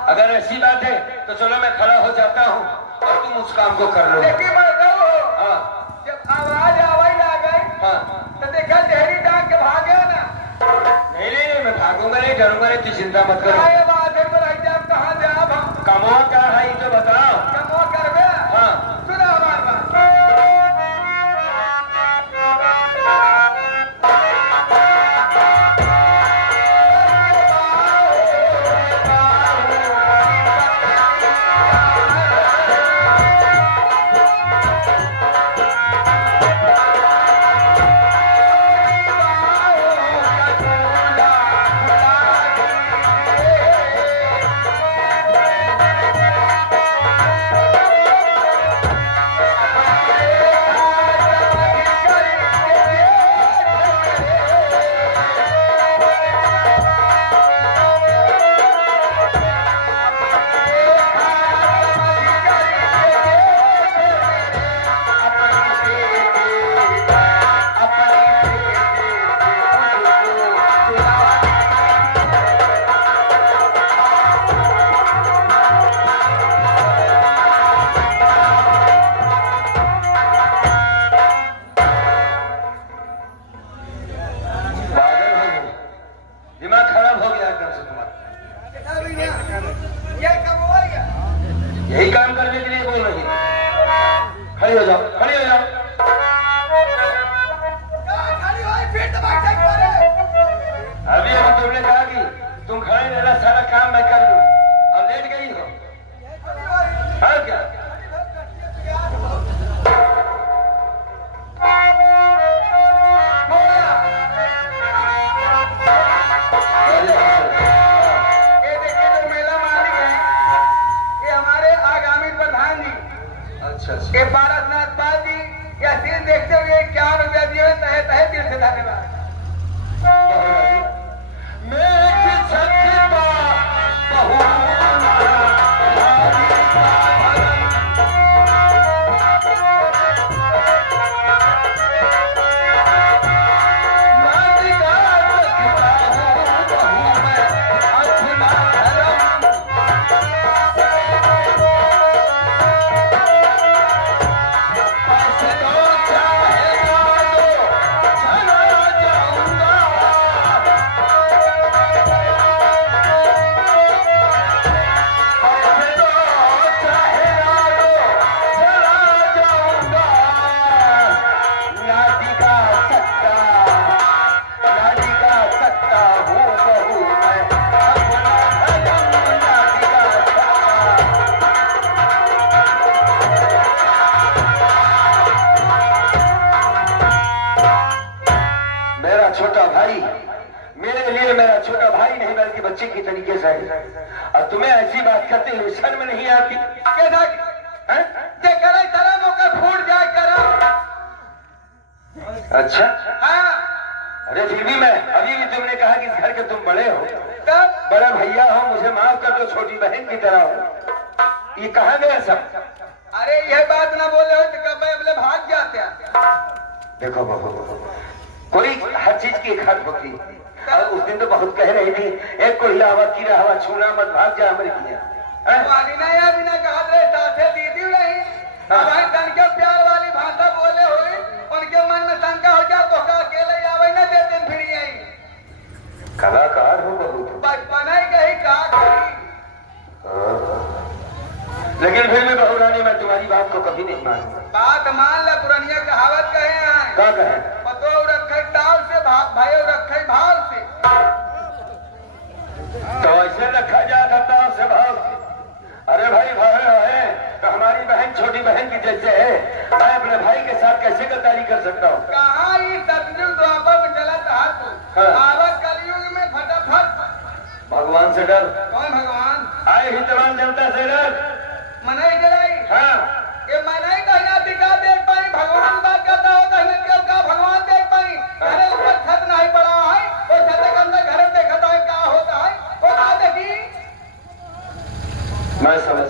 अगर ऐसी बात है तो चलो मैं खड़ा हो जाता हूँ और तुम उस काम को कर लो। देखिए बड़काऊ हो, हाँ जब आवाज आवाज आ गई हाँ, तो देखा डेहरी डांग के भागे ना। नहीं नहीं मैं भागूंगा नहीं, डरूंगा नहीं, तू चिंता मत करो। काय बात है पर आप कहाँ जाब हम कमवा क्या है ये तो बताओ। कमो करबे। हाँ सुना हमार बात। दिमाग खराब हो गया एकदम से तुम्हारा। ये कमो है यही काम करने के लिए बोल रही है। खड़ी हो जाओ, खड़ी हो जाओ। खाली होए फिर तो भाग जाए मारे। अभी अभी तुमने कहा कि तुम खड़े रहना, सारा काम मैं कर लूं, अब लेट गई हो। हाँ क्या ये देखिए जो मेला मालिक है, ये हमारे आगामी प्रधान जी, अच्छा अच्छा। ये पारसनाथ पाल जी, या सिर देखते हुए 51 रुपया दिए, तहे तहे दिल से धन्यवाद। छोटा भाई मेरे लिए मेरा छोटा भाई नहीं बल्कि बच्चे की तरीके से है, और तुम्हें ऐसी बात करते हुए शर्म नहीं आती? कैसा जे करे तेरा मौका फूट जाए करा। अच्छा हाँ अरे फिर भी मैं अभी भी तुमने कहा कि इस घर के तुम बड़े हो, तब बड़ा भैया हो, मुझे माफ कर दो, छोटी बहन की तरह हो, ये कहाँ गया सब? अरे यह बात ना बोले हो तो कब अगले भाग जाते हैं। देखो बहू, कोई हर चीज की एक हद होती है, और उस दिन तो बहुत कह रही थी, एक को हिलावा कीड़ा हवा छूना मत, भाग जा हमारे किया। वाली ना या बिना कहा रहे साथे दीदी नहीं। लेकिन फिर भी बहू रानी मैं तुम्हारी बात को कभी नहीं मानूंगा। बात मान ले, पुरानिया कहावत कहे हैं, क्या कहे? पतो रखे टाल से भाई रखे भाव से। तो ऐसे रखा जा सकता से भाव से। अरे भाई भाई है तो हमारी बहन छोटी बहन की जैसे है, मैं अपने भाई के साथ कैसे गद्दारी कर सकता हूँ? कहाँ ये सतयुग द्वापर में चला था तू? हाँ। आवत कलयुग में फटाफट। भगवान से डर, कौन भगवान? आए ही तमाम जनता से डर। मनाई जलाई। हाँ ये मनाई कहना टिका देख पाई, भगवान बात करता हो कहने के का भगवान देख पाई। घरे ऊपर छत नहीं पड़ा है, वो छत के अंदर घर देखता है क्या होता है, वो क्या देखी? मैं समझ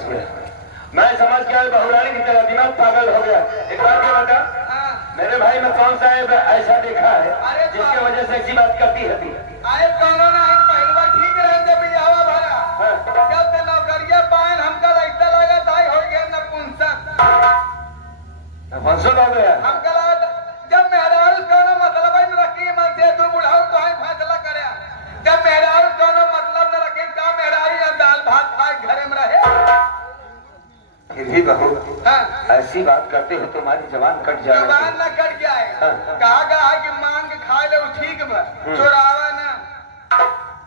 गया बहुरानी की तरह दिमाग पागल हो गया। एक बात क्या बता, हाँ। मेरे भाई में कौन सा ऐसा देखा है अरे जिसकी वजह से ऐसी बात करती है? आए कौनो ना है, पहली बार ठीक रहे जब ये हवा भरा। हाँ। जब ते नौकरिया पायन हमका ऐसा लगा था हो गया नपुंसक। फंसो हो गया। हमका लगा जब मेहरारू कोनो मतलब ही न रखी मन से तू बुढ़ाऊ तो है फैसला करे। जब मेहरारू कोनो मतलब न रखे का मेहरारू या दाल भात खाए घरे में रहे। फिर भी बहू हाँ। ऐसी बात करते हो तुम्हारी जबान कट जाए। जबान न कट जाए। हाँ। कहा कि मांग के खाए ले ठीक बा, चोरावा ना।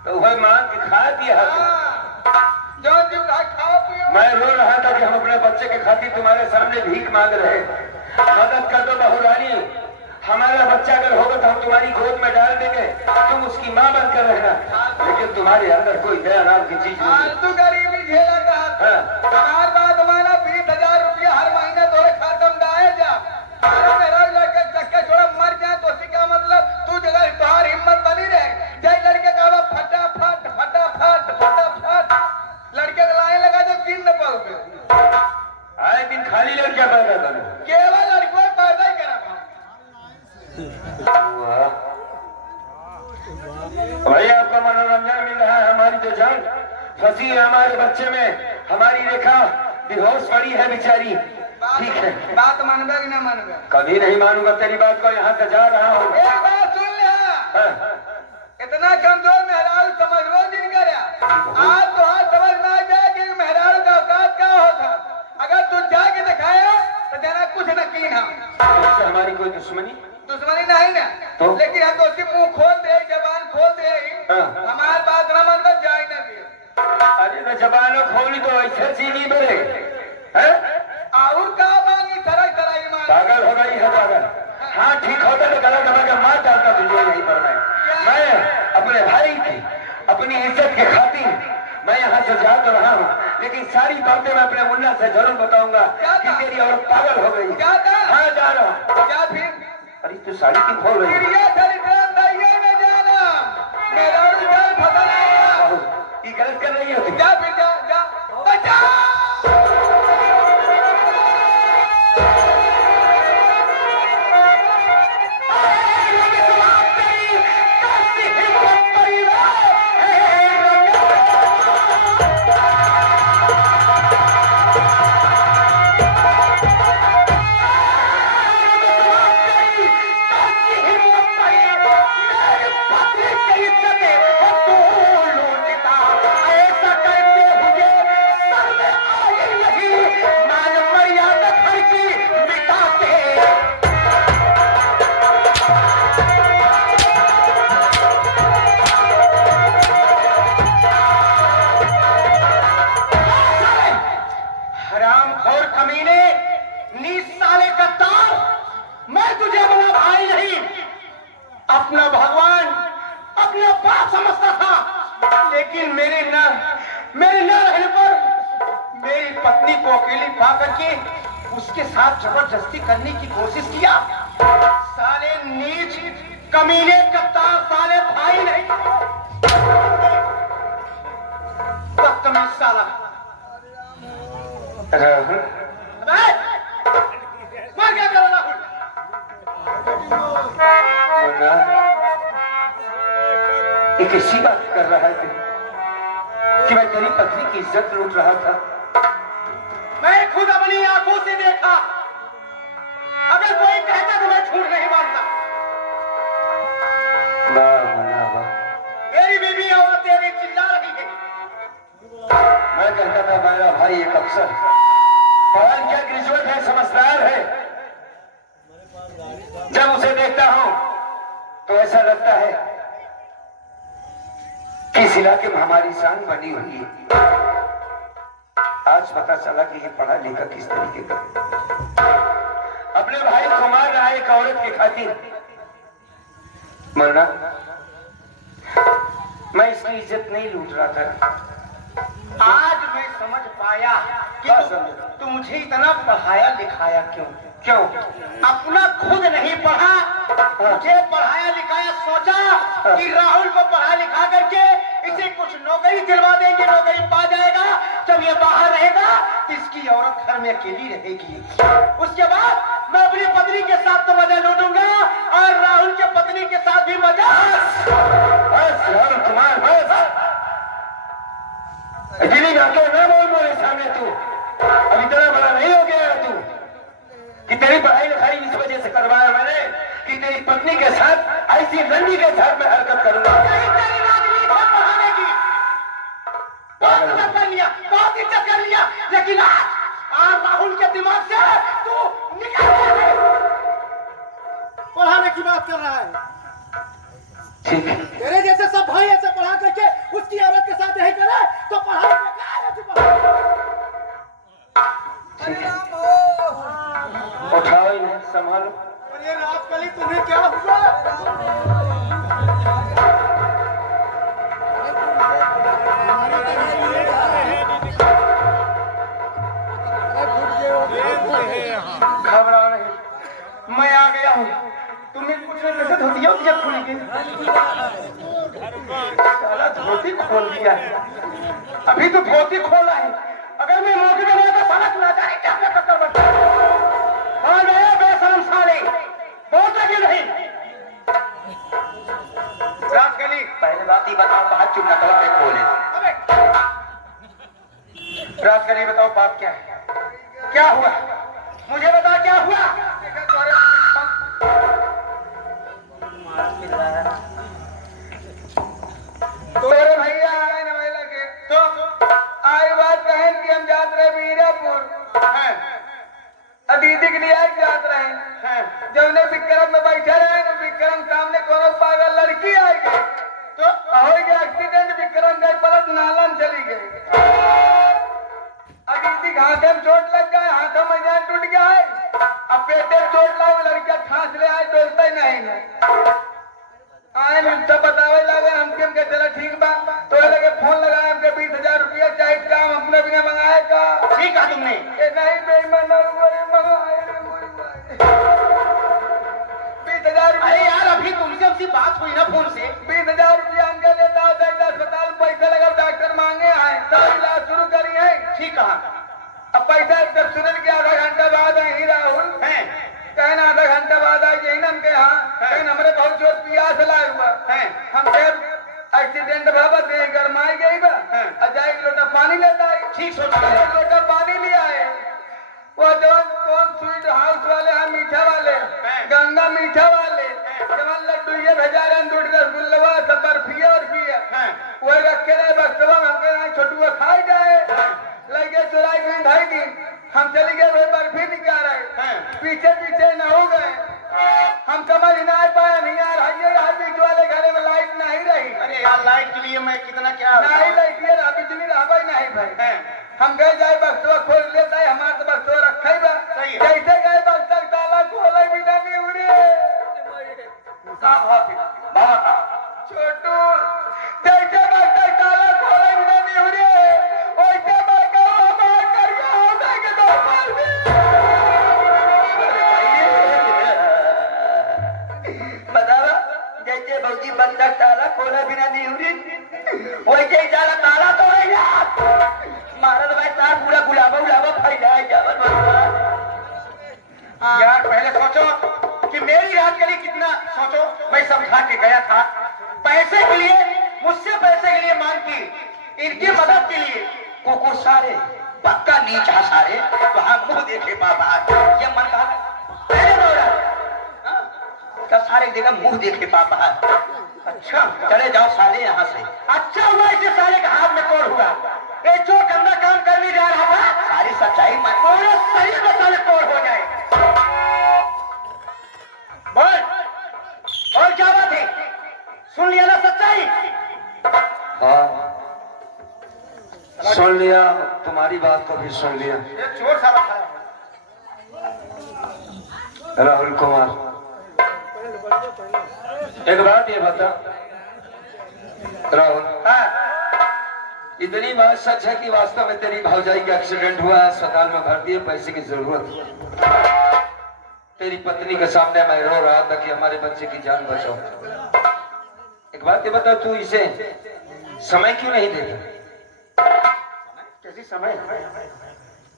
तो वह मांग के खा दिया। हाँ। जो जीव खाओ पियो। मैं रो रहा था कि हम अपने बच्चे के खातिर तुम्हारे सामने भीख मांग रहे। मदद कर दो बहुरानी, हमारा बच्चा अगर होगा तो हम तुम्हारी गोद में डाल देंगे, तुम उसकी माँ बनकर रहना। लेकिन तुम्हारे अंदर कोई दया नाम की चीज नहीं। फालतू गरीबी झेला का। हमार बात माना 20,000 रुपया हर महीने तोरे खाता में डाले जा। तारा मेरा लड़के चक्के छोड़ा मर जाए तो उसी का मतलब तू जगह तुम्हार हिम्मत बनी रहे। जय लड़के का फटाफट फटाफट फटाफट लड़के को लाइन लगा जब दिन न पाओगे। आए दिन खाली लड़कियां पैदा करो। केवल लड़कों पैदा ही करा। भाई आपका मनोरंजन मिल रहा है, हमारी जो जान फंसी है हमारे बच्चे में, हमारी रेखा बेहोश पड़ी है बेचारी। ठीक है, बात मानबे कि न मानबे? कभी नहीं मानूंगा तेरी बात को। यहाँ से जा रहा हूँ। एक बात सुन ले, इतना कमजोर मेहरारू समझ लो दिन करे। आज तो आज समझ में आ जाए कि मेहरारू का औकात क्या होता। अगर तू जाके दिखाया तो जरा कुछ न कीन हम। इससे हमारी कोई दुश्मनी नहीं ना तो? लेकिन हम तो उसकी मुंह खोल दे, जबान खोल दे। हाँ। हमारी बात न मान तो जाए न दे। अरे तो जबानों खोली तो ऐसे चीनी बने और का मांगी तरह तरह मांगी। पागल हो गई है पागल। हाँ ठीक होता तो गला दबा के मार डालता तुझे यही पर। मैं अपने भाई की अपनी इज्जत के खातिर मैं यहाँ से जा तो रहा हूँ, लेकिन सारी बातें मैं अपने मुन्ना से जरूर बताऊंगा कि तेरी औरत पागल हो गई। हाँ जा रहा हूँ। क्या फिर? अरे तू साड़ी क्यों खोल रही है? ये गलत कर रही है तू। जा फिर जा जा बचा। हरामखोर कमीने, नीच साले कत्तार, मैं तुझे अपना भाई नहीं अपना भगवान अपना बाप समझता था। लेकिन मेरे न रहने पर मेरी पत्नी को अकेली पा करके उसके साथ जबरदस्ती करने की कोशिश किया। साले नीच कमीने कत्तार, साले भाई नहीं, बदतमीज साला। मार क्या कर रहा हूँ? एक ऐसी बात कर रहा है कि मैं तेरी पत्नी की इज्जत लूट रहा था। मैं खुद अपनी आंखों से देखा। अगर कोई कहता तो मैं झूठ नहीं मानता। मेरी बीवी आवाज तेरी चिल्ला रही है। मैं कहता था मेरा भाई एक अफसर पवन क्या ग्रेजुएट है, समझदार है। जब उसे देखता हूं तो ऐसा लगता है कि इस इलाके में हमारी शान बनी हुई है। आज पता चला कि ये पढ़ा लिखा किस तरीके का अपने भाई को मार रहा है एक औरत की खातिर। मरना, मैं इसकी इज्जत नहीं लूट रहा था। आज मैं समझ पाया कि तू मुझे इतना पढ़ाया लिखाया क्यों। अपना खुद नहीं पढ़ा, मुझे पढ़ाया लिखाया, सोचा कि राहुल को पढ़ा लिखा करके इसे कुछ नौकरी दिलवा देंगे, नौकरी पा जाएगा। जब ये बाहर रहेगा तो इसकी औरत घर में अकेली रहेगी। उसके बाद मैं अपनी पत्नी के साथ तो मजा लूटूंगा और राहुल के पत्नी के साथ भी मजा। बस राहुल कुमार, बस इतनी बातें ना बोल मेरे सामने। तू अब इतना बड़ा नहीं हो गया तू कि तेरी पढ़ाई लिखाई इस वजह से करवाया मैंने कि तेरी पत्नी के साथ ऐसी रंडी के साथ मैं हरकत करूंगा। बहुत कर लिया, बहुत इज्जत कर लिया, लेकिन आज राहुल के दिमाग से तू निकल गया। पढ़ाने की बात कर रहा है। ठीक है, तेरे जैसे सब भाई ऐसे पढ़ा करके उसकी औरत के साथ नहीं करे तो पढ़ाई बेकार है। उठाओ इन्हें, संभालो। अरे राजकली, तुम्हें क्या हुआ? घबरा नहीं, मैं आ गया हूँ। तुम्हें कुछ कैसे धोतिया दिया खुल गई? साला धोती खोल दिया है। अभी तो धोती खोला है, अगर मैं मौके पे नहीं तो साला तू ना जाने क्या क्या कर बैठा। हाँ गया बेशरम साले, बहुत लगे नहीं। राजकली, पहले बात ही बताओ, बात चुप ना करो, मैं खोले। राजकली बताओ बात क्या है, क्या हुआ? मुझे बता क्या हुआ? तोरे भैया आए न महिला के तो आई बात बहन की हम जात रहे वीरापुर है, दीदी के लिए आज जात रहे है। जब ने विक्रम में बैठे रहे तो विक्रम सामने कोनो पागल लड़की आई गई तो हो गया एक्सीडेंट। विक्रम गए पलट नालन चली गई। दीदी हाथे में चोट लग गया, हाथों में जान टूट गया है। अब पेटे में चोट लगा, लड़का खांस ले आए, डोलता ही नहीं है। आए मुझसे बतावे लगे, हमके हमके चला ठीक बा। तो लगे फोन लगाया, हमके 20,000 रुपया चाहिए, काम अपने बिना मंगाए का। ठीक है तुमने। ए नहीं बेईमान मंगाए 20,000 रुपया। अरे यार, अभी तुमसे हमसे बात हुई ना फोन से। 20,000 रुपया हमके लेता होता है, अस्पताल में पैसा लगा, डॉक्टर मांगे आए, सब इलाज शुरू करी है। ठीक कहा। अब पैसा जब सुनल के आधा घंटा बाद आई राहुल है, कहना आधा घंटा बाद आ जाइए ना हमके यहाँ। कहना हमारे बहुत जोर प्यास लाए हुआ है। हम एक्सीडेंट बाबा दे गरमाई गई बा। अजाए एक लोटा पानी लेता है। ठीक सोचा। एक लोटा पानी लिया है। वो जवान कौन स्वीट हाउस वाले हैं, मीठा वाले, गंगा मीठा वाले, जवान लड्डू ये भेजा रहे, दूध रसगुल्ला सब बर्फी और पिया वो रखे रहे बक्सवा में। हमके यहाँ छोटुआ खाई जाए लगे चुराई हुई ढाई दिन। हम चले गए, भाई बर्फी निकाल रहे, पीछे पीछे न हो गए। हम समझ ना पाया, नहीं यार हाइए यार बीच वाले घरे में लाइट नहीं रही। अरे यार, लाइट के लिए मैं कितना क्या नहीं लाइट ये रहा, बिजली रहा नहीं भाई। हम गए जाए बक्सवा खोल लेता है, हमारा तो बक्सवा रखा ही बा। सही है। जैसे गए बक्सा ताला खोला भी नहीं उड़े। छोटू जैसे बक्सा ताला खोला भी नहीं उड़े, वैसे बक्सा मार कर गया के दो मार भी। बतावा, जैसे भौजी बंदा ताला खोला बिना नहीं उड़ी, वैसे ही ताला ताला तोड़ेगा। महाराज भाई साहब पूरा गुलाबा गुलाबा फैला है जावन यार, पहले सोचो कि मेरी रात के लिए कितना सोचो। मैं समझा के गया था, पैसे के लिए मुझसे पैसे के लिए मांग की, इनकी मदद के लिए। कुकुर सारे पक्का नीचा सारे वहां मुंह देखे पापा ये मन कहा पहले दौड़ा तब सारे जगह मुंह देखे पापा। अच्छा चले जाओ सारे यहाँ से। अच्छा हुआ इसे सारे के हाथ में तोड़ हुआ। ये जो गंदा काम करने जा रहा था सारी सच्चाई मैं पूरे सही में साले तोड़ हो जाए। बोल और क्या बात है? सुन लिया ना सच्चाई? हाँ सुन लिया, तुम्हारी बात को भी सुन लिया। ये चोर साला खड़ा है। राहुल कुमार, एक बात ये बता राहुल, हाँ, इतनी बात सच है कि वास्तव में तेरी भौजाई का एक्सीडेंट हुआ, अस्पताल में भर्ती है, पैसे की जरूरत है। तेरी पत्नी के सामने मैं रो रहा था कि हमारे बच्चे की जान बचाओ। एक बात ये बता, तू इसे समय क्यों नहीं देता? कैसी समय?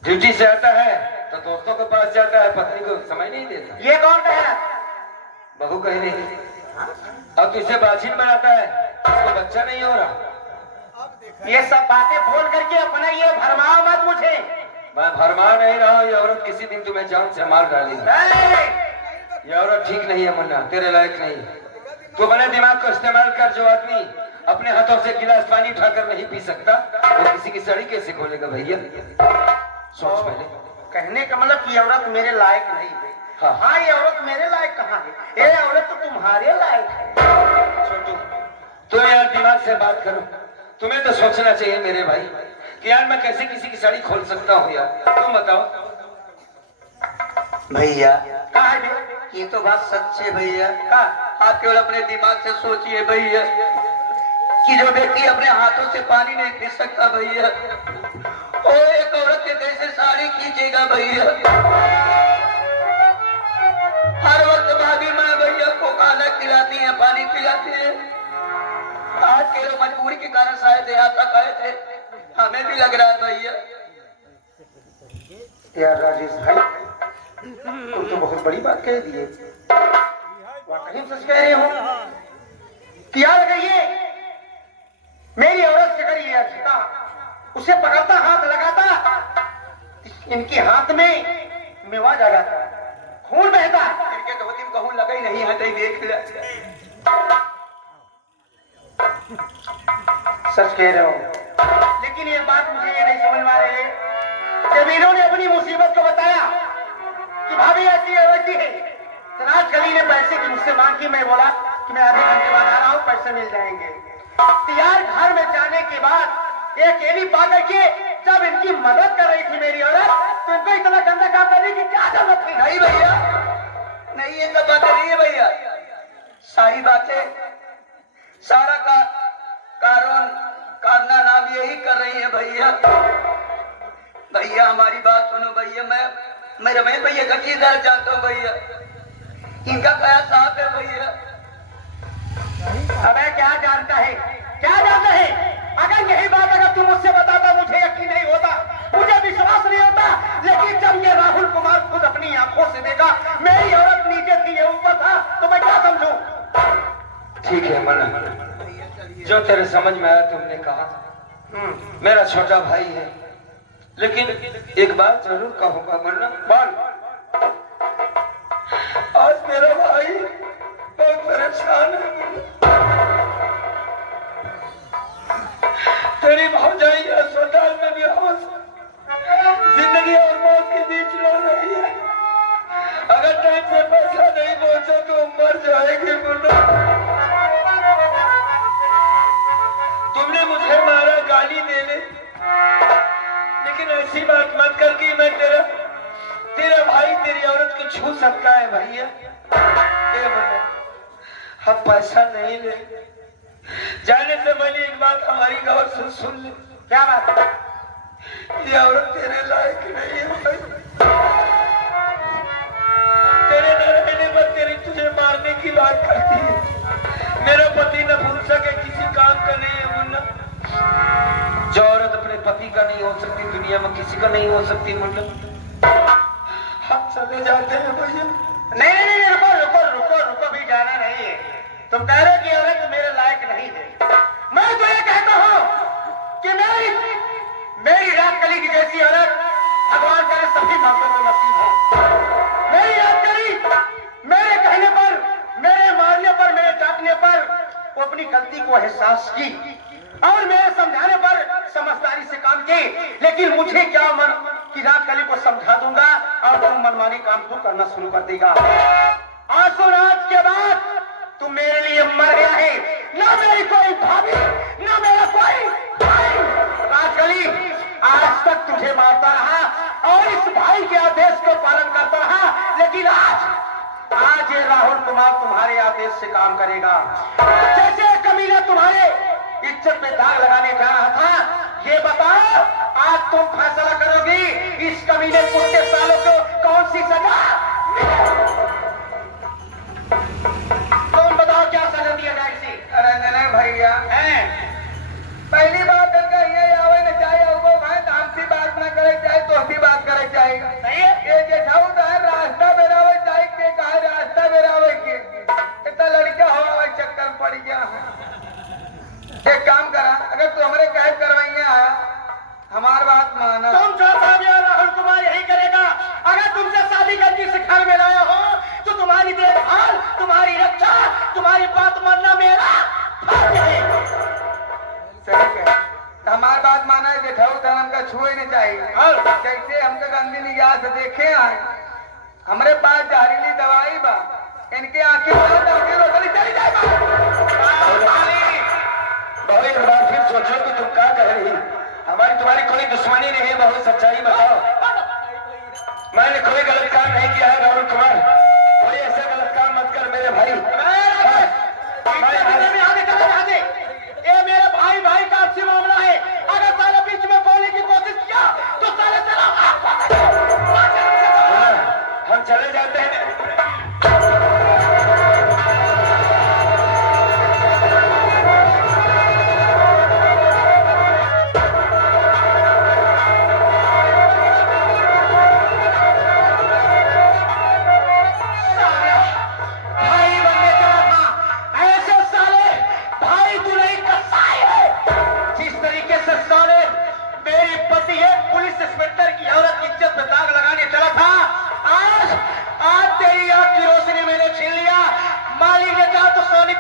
ड्यूटी से आता है तो दोस्तों के पास जाता है, पत्नी को समय नहीं देता। ये कौन कहा? बहू कही नहीं। अब तुझे बाजिन बनाता है, उसको बच्चा नहीं हो रहा। ये सब बातें बोल करके अपना ये भरमाओ मत मुझे। मैं भरमा नहीं रहा हूँ, ये औरत किसी दिन तुम्हें जान से मार डालेगी। ये औरत ठीक नहीं है मुन्ना, तेरे लायक नहीं। तू अपने दिमाग को इस्तेमाल कर। जो आदमी अपने हाथों से गिलास पानी उठाकर नहीं पी सकता, वो किसी की सड़ी कैसे खोलेगा भैया? सोच पहले। कहने का मतलब कि औरत मेरे लायक नहीं है। हाँ। हाँ, ये औरत मेरे लायक कहाँ है? ये औरत तो तुम्हारे लायक है। छोटू, तुम यार दिमाग से बात करो। तुम्हें तो सोचना चाहिए मेरे भाई कि यार मैं कैसे किसी की साड़ी खोल सकता हूँ यार, तुम बताओ। भैया कहाँ है भैया? ये तो बात सच है भैया। कहाँ? आप केवल अपने दिमाग से सोचिए भैया कि जो व्यक्ति अपने हाथों से पानी नहीं पी सकता भैया, और एक औरत के कैसे साड़ी खींचेगा भैया? हर वक्त भाभी माँ भैया को खाना खिलाती है, पानी पिलाती है। आज के लोग मजबूरी के कारण शायद यहाँ तक आए थे, हमें भी लग रहा है भैया। यार राजेश भाई, तुम तो बहुत बड़ी बात कह दिए। वाकई सच कह रहे हो कि याद रखिए, मेरी औरत से अगर ये अच्छा उसे पकड़ता, हाथ लगाता, इनके हाथ में मेवा जगाता, खून बहता। इनके दो दिन कहूँ लगा ही नहीं है, देख ले। सच कह रहे हो, लेकिन ये बात मुझे ये नहीं समझ में आ रही है जब इन्होंने अपनी मुसीबत को बताया कि भाभी ऐसी वैसी है। तनाज गली ने पैसे की मुझसे मांग की, मैं बोला कि मैं आधे घंटे बाद आ रहा हूँ, पैसे मिल जाएंगे। तैयार घर में जाने के बाद एक अकेली पा करके जब इनकी मदद कर रही थी मेरी औरत, तो इनको इतना गंदा काम करने की क्या जरूरत थी? नहीं भैया, नहीं ये सब बातें नहीं है भैया। सारी बातें, सारा का कारना नाम यही कर रही है भैया। भैया हमारी बात सुनो भैया, मैं रमेश भैया का किधर जाता हूँ भैया, इनका क्या साथ है भैया। अबे क्या जानता है, क्या जानता है? अगर यही बात अगर तुम मुझसे बताता, मुझे यकीन नहीं होता, मुझे विश्वास नहीं होता। लेकिन जब ये राहुल कुमार खुद अपनी आंखों से देखा मेरी औरत नीचे थी, ये ऊपर था, तो मैं क्या समझूं? ठीक है मना, जो तेरे समझ में आया तुमने कहा। मेरा छोटा भाई है, लेकिन एक बात जरूर कहूंगा मन्ना। बोल। आज मेरा भाई बहुत परेशान है। तेरी भौजाई अस्पताल में बेहोश, जिंदगी और मौत के बीच रो रही है। अगर टाइम से पैसा नहीं पहुंचा तो मर जाएगी मुन्ना। तुमने मुझे मारा, गाली देने, लेकिन ऐसी बात मत कर कि मैं तेरा भाई तेरी औरत को छू सकता है भैया। हम पैसा नहीं ले, जाने से पहले एक बात हमारी गौर से सुन ले। क्या बात? ये औरत तेरे लायक नहीं है भाई। तेरे न रहने पर तेरी तुझे मारने की बात करती है। मेरा पति न भूल सके किसी काम का नहीं है मुन्ना। जो औरत अपने पति का नहीं हो सकती, दुनिया में किसी का नहीं हो सकती मुन्ना। हम चले जाते हैं भैया। नहीं नहीं नहीं, रुको रुको रुको रुको, भी जाना नहीं है। तुम कह रहे हो कि औरत मेरे लायक नहीं है। मैं तो ये कहता हूँ कि मेरी रात कली की जैसी औरत भगवान करे सभी मर्दों को नसीब हो। मेरी रात कली मेरे कहने पर, मेरे मारने पर, मेरे डांटने पर वो अपनी गलती को एहसास की और मेरे समझाने पर समझदारी से काम की। लेकिन मुझे क्या मन कि राजकली को समझा दूंगा और तुम मनमानी काम तू करना शुरू कर देगा। आज तो रात के बाद तू मेरे लिए मर गया है, ना मेरी कोई भाभी, ना मेरा कोई भाई। राजकली आज तक तुझे मारता रहा और इस भाई के आदेश को पालन करता रहा, लेकिन आज ये राहुल कुमार तुम्हारे आदेश से काम करेगा। जैसे कमीना तुम्हारे इज्जत पे दाग लगाने जा रहा था, ये बताओ आज तुम फैसला करोगी इस कमीने कुत्ते सालों को कौन सी सजा? तुम बताओ क्या सजा दिया जाए इसे? अरे नहीं भैया, पहली बात इनका ये आवे न चाहे वो भाई हमसी बात ना करे चाहे तो भी बात करे चाहे। सही है? ये जेठाऊ तो है रास्ता बेरावे चाहे के कहा रास्ता बेरावे के इतना लड़का हो चक्कर में पड़ गया है। एक काम करा, अगर तू हमारे कहे करवैया हमार बात माना। तुम जो भाभी राहुल कुमार यही करेगा। अगर तुमसे शादी करके इस घर में लाया हो तो तुम्हारी देखभाल, तुम्हारी रक्षा, तुम्हारी बात मानना मेरा फर्ज है। सही है, हमारी बात माना है। जेठाऊ धर्म का छुए नहीं चाहिए। जैसे हमको गंदी निगाह से देखे आए, हमारे पास जहरीली दवाई बा, इनके आंखें रोशनी चली जाए। बहुत एक बार फिर सोचो कि तुम क्या कह रही। हमारी तुम्हारी कोई दुश्मनी नहीं है, बहुत सच्चाई बताओ। मैंने कोई गलत काम नहीं किया है राहुल कुमार, कोई ऐसा गलत काम मत कर मेरे भाई। ये मेरे भाई भाई का आपसी मामला है। अगर साले बीच में बोलने की कोशिश किया तो साले तेरा हम चले जाते हैं।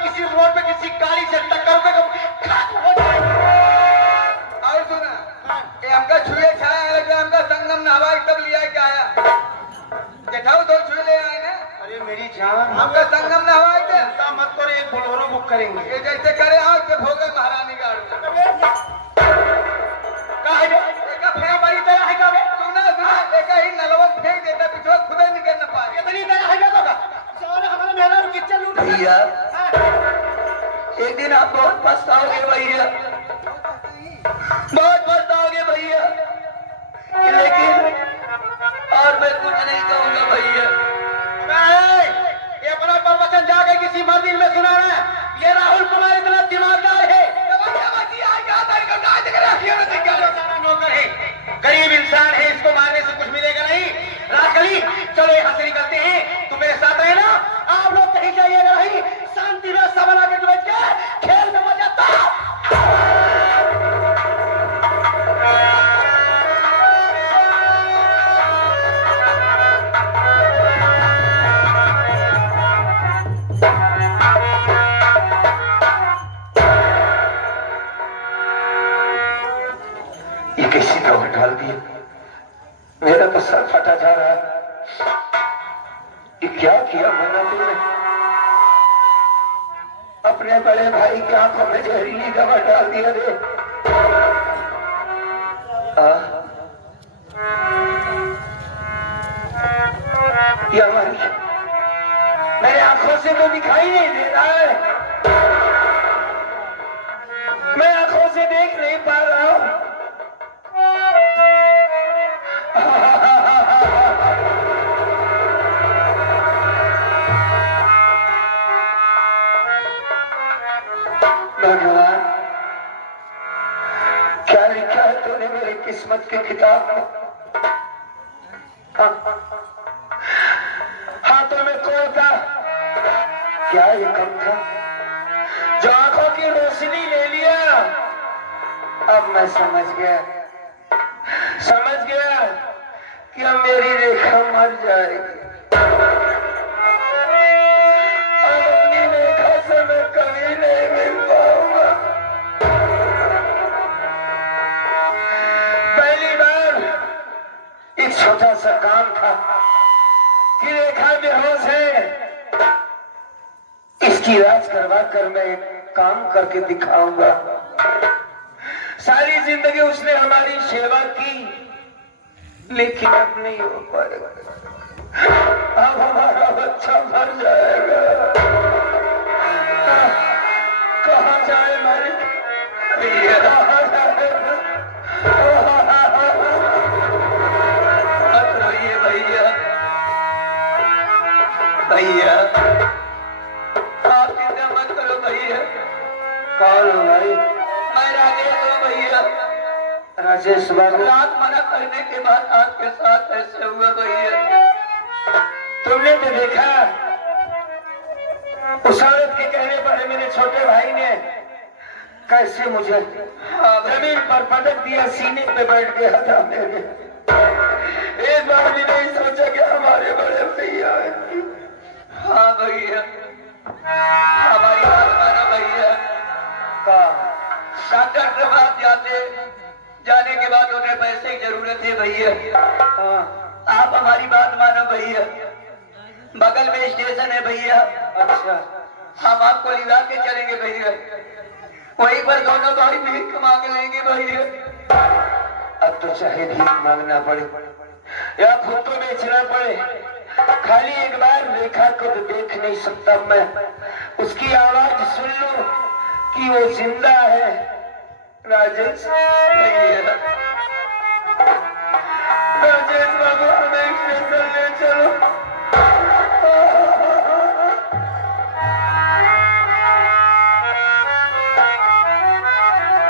किसी रोड पे किसी गाड़ी से टक्कर हो और सुना, ये हमका छुए छाया लगा, हमका संगम नहवा तब लिया क्या आया। जेठाऊ तो छुए ले आए ना। अरे मेरी जान, हमका संगम नहवा थे। मत करो, एक बोलेरो बुक करेंगे। ये जैसे करे आओ के भोगे महारानी गाड़ी का फेरा बड़ी दया है का बे? सुना सुना, एक ही नलवन फेंक देता पिछवा खुद ही निकल न पाए। इतनी दया है का सारे हमारे मेरा किचन लूट भैया एक दिन आप बहुत पछताओगे भैया, बहुत पछताओगे भैया, लेकिन और मैं कुछ नहीं कहूंगा भैया। ये अपना प्रवचन जाके किसी मंदिर में सुनाना है। ये राहुल कुमार इतना दिमागदार है, नौकर है, गरीब इंसान है, इसको मारने से कुछ मिलेगा नहीं। राजकली चलो यहाँ से निकलते हैं, तुम मेरे साथ रहना। आप लोग कहीं जाइएगा नहीं, शांति में सब बना के बैठ के खेल में मजा आता। ये कैसी दवा डाल दी, मेरा तो सर फटा जा रहा है। ये क्या किया मैंने तुमने? अपने बड़े भाई की आंखों में जहरीली दवा डाल दिया रे। ये हमारी मेरे आंखों से तो दिखाई नहीं दे रहा है, मैं आंखों से देख नहीं पा रहा हूं। भगवान, क्या लिखा है तूने मेरी किस्मत की किताब में? हाथों में कोल था, क्या ये कम था जो आंखों की रोशनी ले लिया? अब मैं समझ गया कि अब मेरी रेखा मर जाएगी। अब अपनी रेखा से मैं कभी नहीं मिल पाऊंगा। पहली बार छोटा सा काम था कि रेखा बेहोश है, इसकी इलाज करवा कर मैं एक काम करके दिखाऊंगा। सारी जिंदगी उसने हमारी सेवा की, लेकिन अब नहीं हो पाएगा। अब हमारा बच्चा मर जाएगा। कहाँ जाए हमारे भैया? मत रोइए भैया, भैया आप चिंता मत करो भैया। कौन हो भाई? मैं राजेश हूँ भैया। राजेश बाबू, रात मना करने के बाद आपके साथ ऐसे हुआ भैया। तुमने तो देखा उस औरत के कहने पर मेरे छोटे भाई ने कैसे मुझे जमीन पर पटक दिया, सीने पे बैठ गया था मेरे। एक बार भी नहीं सोचा कि हमारे बड़े भैया। हाँ भैया, हमारी बात मानो भैया। डॉक्टर के पास जाने के बाद उन्हें पैसे की जरूरत है भैया। आप हमारी बात मानो भैया, बगल में स्टेशन है भैया। अच्छा, हम आपको लिवा के चलेंगे भैया, वहीं पर दोनों भाई भीख मांग लेंगे भैया। अब तो चाहे भीख मांगना पड़े या खुद को बेचना पड़े, खाली एक बार रेखा को तो देख नहीं सकता मैं, उसकी आवाज सुन लो कि वो जिंदा है। राजेश भैया, राजेश बाबू हमें स्टेशन ले चलो।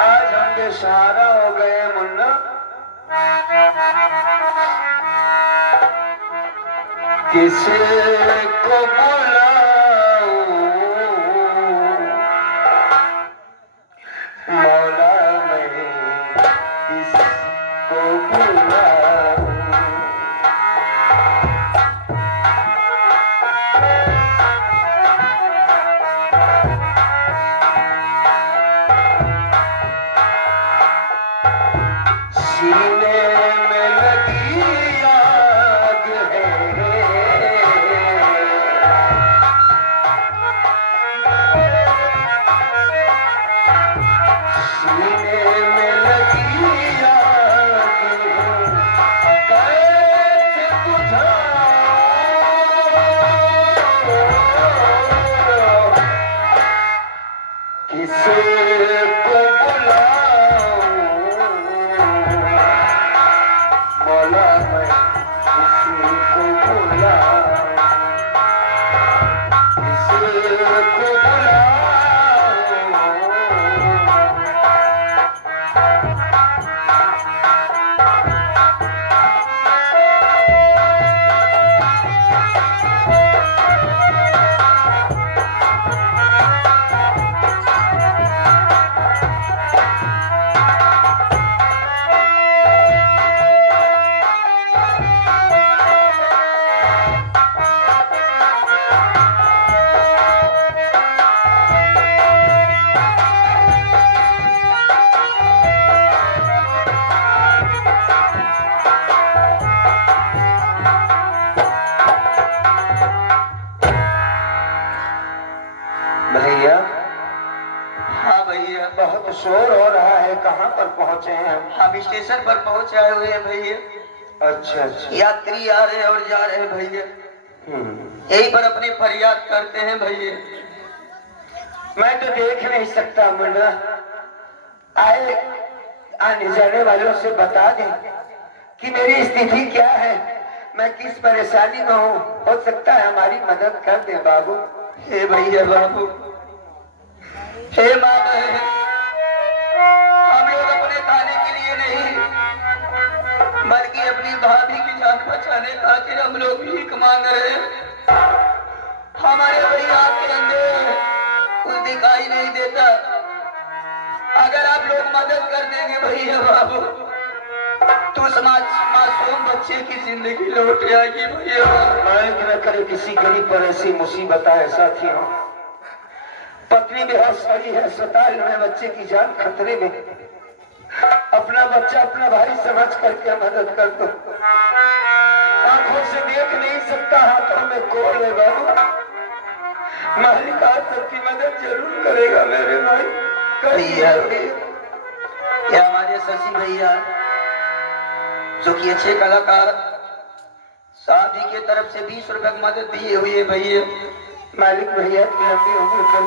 आज हम बेसहारा हो गए मुन्ना, किसे को बुलाऊं मौला, मैं किसको बुलाऊं? सीने में लगी आग है, सीने में लगी आग है, कैसे बुझाऊं? किसे को बुलाऊं मौला, मैं किसी को बुलाऊं? किसी को बुलाऊं? भैया, हाँ भैया, बहुत शोर हो रहा है, कहाँ पर पहुँचे हैं हम? स्टेशन पर पहुँच आए हुए हैं भैया। अच्छा अच्छा, यात्री आ रहे और जा रहे हैं भैया, यहीं पर अपनी फरियाद करते हैं भैया। मैं तो देख नहीं सकता मुन्ना, आए आने जाने वालों से बता दें कि मेरी स्थिति क्या है, मैं किस परेशानी में हूँ, हो सकता है हमारी मदद कर दे बाबू। हे भैया बाबू, हे माँ बहन, हम लोग अपने खाने के लिए नहीं बल्कि अपनी भाभी की जान बचाने खातिर हम लोग भीख मांग रहे हैं। हमारे भैया के अंदर कुछ दिखाई नहीं देता, अगर आप लोग मदद कर देंगे भैया बाबू तो मासूम बच्चे की जिंदगी लौट आएगी भैया। मालिक न करे किसी गरीब पर ऐसी मुसीबत आए साथियों, पत्नी बेहोश पड़ी है, अस्पताल में, बच्चे की जान खतरे में, अपना बच्चा अपना भाई समझ करके मदद कर दो। से देख नहीं सकता, हाथों में कोल है बाबू। मालिक आज सबकी मदद जरूर करेगा मेरे भाई। भैया ये हमारे शशि भैया जो कि अच्छे कलाकार, शादी के तरफ से 20 रुपए की मदद दिए हुए भैया। मालिक भैया की लंबी उम्र पर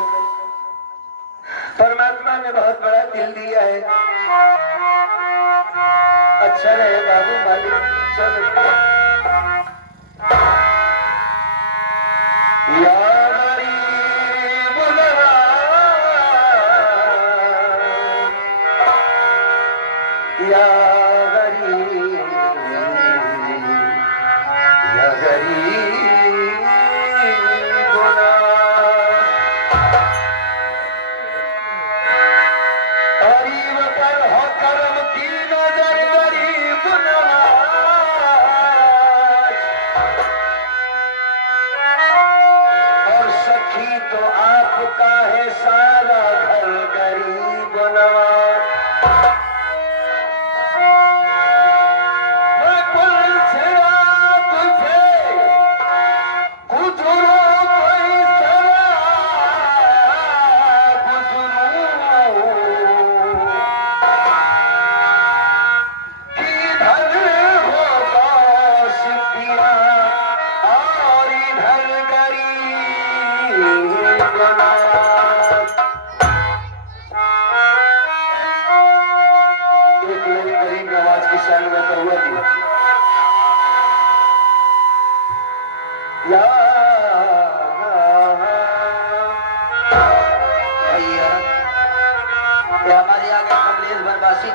परमात्मा ने बहुत बड़ा दिल दिया है। अच्छा रहे बाबू, मालिक चल।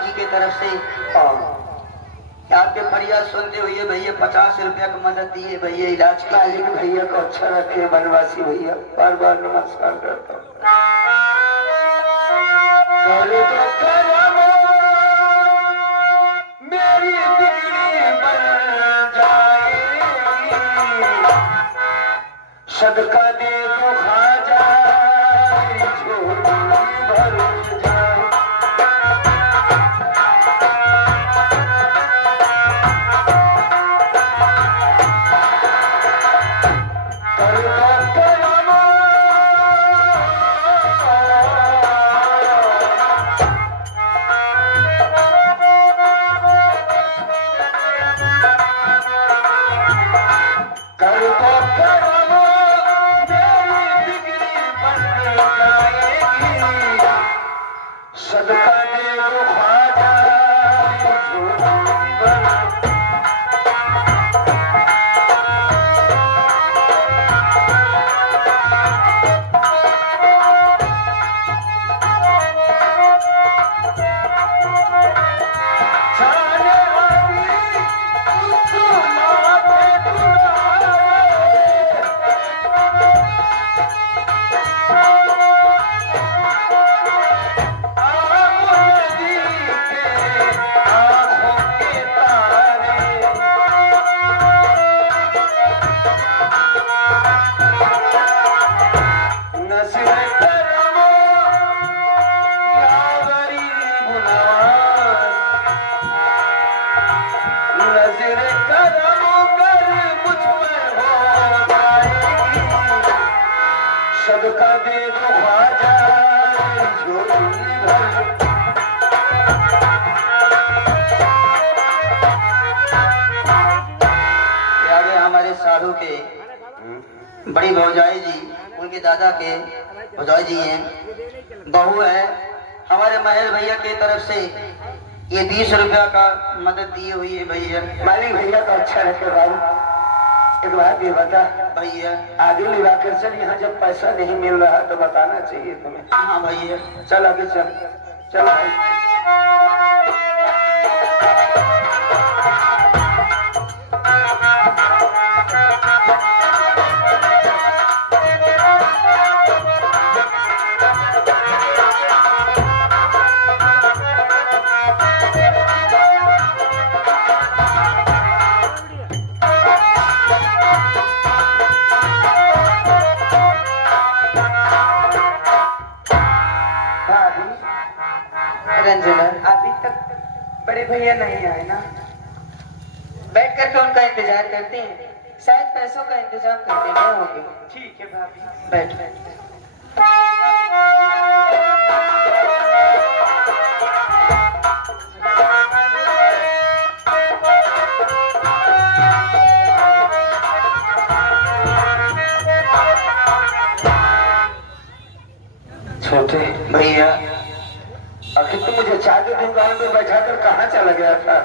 जी की तरफ से आपके फरियाद सुनते हुए भैया 50 रुपया की मदद दिए भैया इलाज के। मालिक भैया को अच्छा रखे, बनवासी भैया बार बार नमस्कार करता हूँ। मेरी बिगड़ी बन जाएगी, सदका दे दो खाजा झोली भर जाए। सदका दे दो ख्वाजा झोली भर। आगे हमारे साधु के बड़ी भौजाई जी, उनके दादा के भौजाई जी हैं, बहू है। हमारे महेश भैया की तरफ से ये 20 रुपया का मदद दिए हुई है भैया। मालिक भैया का अच्छा रखे बाबू। एक बात ये बता भैया, आगे लिवा कर चल, यहाँ जब पैसा नहीं मिल रहा तो बताना चाहिए तुम्हें। हाँ भैया, चल आगे चल, चल भाई। रंजना, अभी तक बड़े भैया नहीं आए ना? बैठ कर क्यों उनका इंतजार करते हैं, शायद पैसों का इंतजाम करते गए होंगे। ठीक है भाभी। बैठ। छोटे भैया आखिर तुम मुझे चाय के दुकान पे बैठा कर कहाँ चला गया था?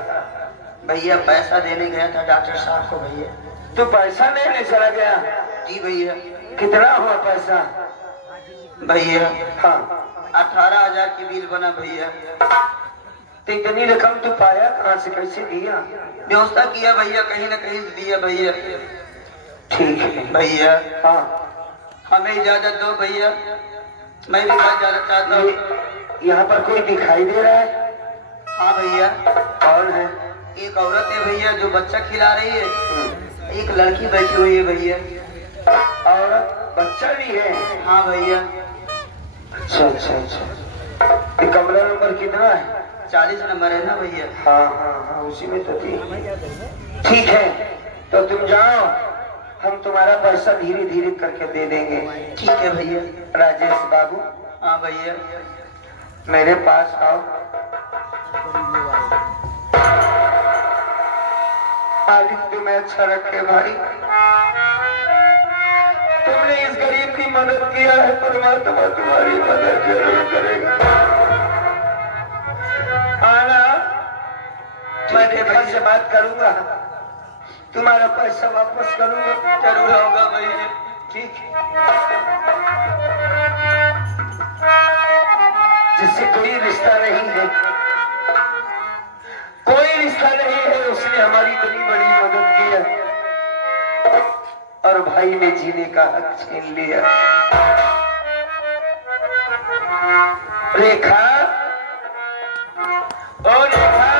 भैया पैसा देने गया था डॉक्टर साहब को भैया। तू पैसा लेने चला गया? जी भैया। कितना हुआ पैसा? भैया हाँ 18,000 की बिल बना भैया। तो इतनी रकम तू पाया कहाँ से, कैसे दिया? व्यवस्था किया भैया, कहीं ना कहीं से दिया भैया। ठीक है भैया हाँ। हमें इजाजत दो भैया, मैं भी घर जाना चाहता हूँ। यहाँ पर कोई दिखाई दे रहा है? हाँ भैया। कौन है? एक औरत है भैया जो बच्चा खिला रही है, एक लड़की बैठी हुई है भैया। और बच्चा भी है? हाँ भैया। अच्छा अच्छा अच्छा। ये कमरा नंबर कितना है? 40 नंबर है ना भैया। हाँ हाँ हाँ उसी में तो थी। ठीक है तो तुम जाओ, हम तुम्हारा पैसा धीरे धीरे करके दे देंगे। ठीक है भैया। राजेश बाबू हाँ भैया। मेरे पास आओ। मालिक तुम्हें अच्छा रखे भाई, तुमने इस गरीब की मदद किया है, परमात्मा तुम्हारी मदद जरूर करेगा। आना, मैं देखा से बात करूंगा, तुम्हारा पैसा वापस करूंगा। जरूर होगा भैया। ठीक है। जिससे कोई रिश्ता नहीं है, कोई रिश्ता नहीं है, उसने हमारी इतनी बड़ी मदद की है और भाई ने जीने का हक छीन लिया। रेखा, ओ रेखा,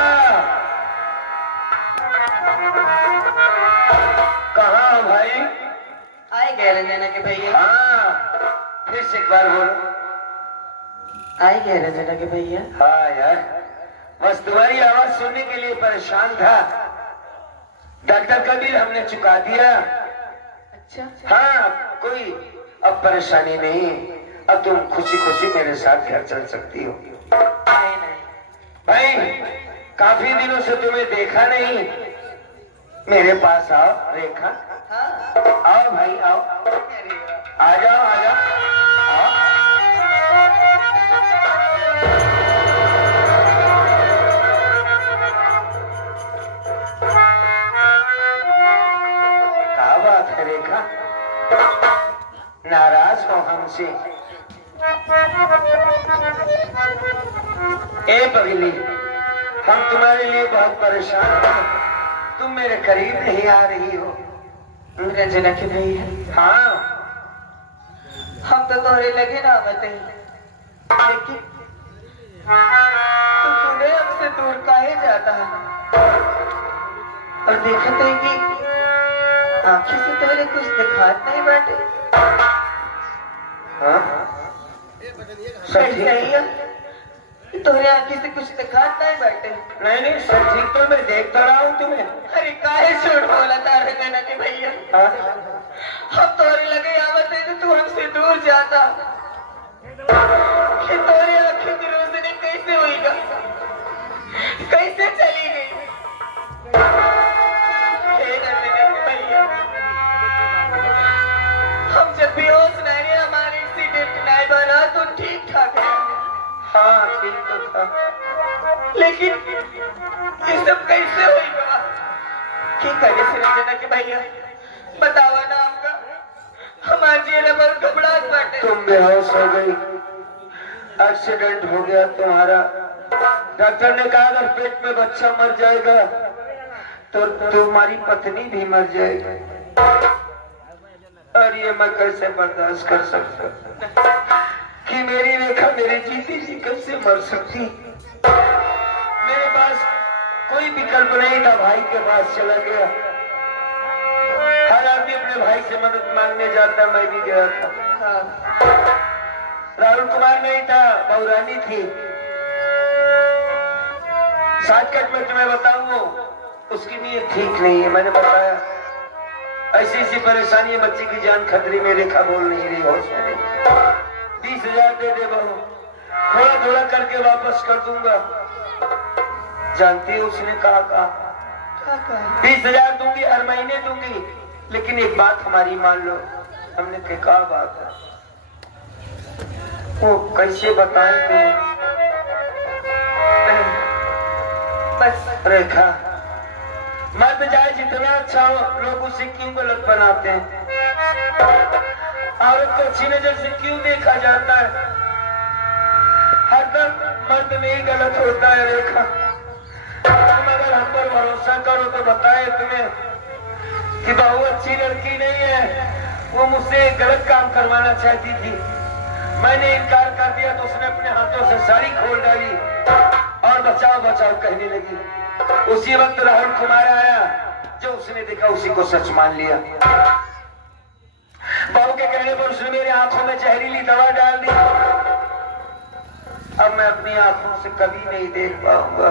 कहाँ हो भाई? आए गए रंजना के भैया। हाँ फिर से एक बार बोलो। आए गए रंजना के भैया। हाँ यार, बस तुम्हारी आवाज सुनने के लिए परेशान था। डॉक्टर का बिल हमने चुका दिया। अच्छा हाँ कोई अब परेशानी नहीं, अब तुम खुशी खुशी मेरे साथ घर चल सकती हो। नहीं नहीं भाई काफी दिनों से तुम्हें देखा नहीं, मेरे पास आओ। रेखा हाँ आओ भाई आओ, आ जाओ आ जाओ आओ। क्या बात है रेखा, नाराज हो हमसे? ए पगली, हम तुम्हारे लिए बहुत परेशान हैं, तुम मेरे करीब नहीं आ रही हो। रंजना के भैया, हाँ हम तो तोहरे लगे ना बताई, लेकिन तू खुले हमसे दूर काहे जाता है? और देखत है कि आंखें से तोहरे कुछ दिखात नहीं बाटे। हाँ सब ठीक सही है कि तोहरे आंखें से कुछ दिखात नहीं बाटे। नहीं नहीं सब ठीक, तो मैं देख तो रहा हूँ तुम्हें। अरे काहे झूठ बोला था रंजना के भैया? हाँ? हम तोहरे लगे आवत है तो तू हमसे दूर जाता, कि तोहरे आंखें की रोशनी कैसे हुईगा, कैसे चली गई? हे रंजना के भैया, हम जब भी होश नहीं रहे, हमारे एक्सीडेंट नहीं बना तो ठीक ठाक है, हाँ ठीक तो था, लेकिन ये सब कैसे होईगा? की करे से रंजना के भैया, बतावा ना हमका, हमारे जीने बहुत घबराहट बाटे। तुम बेहोश हो गई, एक्सीडेंट हो गया तुम्हारा। डॉक्टर ने कहा अगर पेट में बच्चा मर जाएगा तो तुम्हारी पत्नी भी मर जाएगी, और ये मैं कैसे बर्दाश्त कर सकता कि मेरी रेखा मेरी जीती जी कैसे मर सकती। मेरे पास कोई विकल्प नहीं था, भाई के पास चला गया। हर आदमी अपने भाई से मदद मांगने जाता, मैं भी गया था। राहुल कुमार नहीं था, बहुरानी थी। शॉर्टकट में तुम्हें बताऊं, उसकी नीयत ठीक नहीं है। मैंने बताया ऐसी ऐसी परेशानी है, बच्चे की जान खतरे में, रेखा बोल नहीं रही, होश में नहीं। 20,000 दे दे बहू, थोड़ा थोड़ा करके वापस कर दूंगा। जानती है उसने कहा 20,000 दूंगी, हर महीने दूंगी, लेकिन एक बात हमारी मान लो। हमने कहा क्या बात है? वो कैसे बताएं तुम्हें? बस रेखा, मर्द जाए जितना अच्छा हो, लोग उसे क्यों गलत बनाते हैं? औरत को अच्छी नजर से क्यों देखा जाता है? हर दम मर्द में ही गलत होता है। रेखा, तुम अगर हम पर भरोसा करो तो बताए तुम्हें कि बहू अच्छी लड़की नहीं है, वो मुझसे गलत काम करवाना चाहती थी। मैंने इनकार कर दिया तो उसने अपने हाथों से साड़ी खोल डाली और बचाओ बचाओ कहने लगी। उसी वक्त राहुल कुमार आया, जो उसने देखा उसी को सच मान लिया। बहू के कहने पर उसने मेरी आंखों में जहरीली दवा डाल दी। अब मैं अपनी आंखों से कभी नहीं देख पाऊंगा।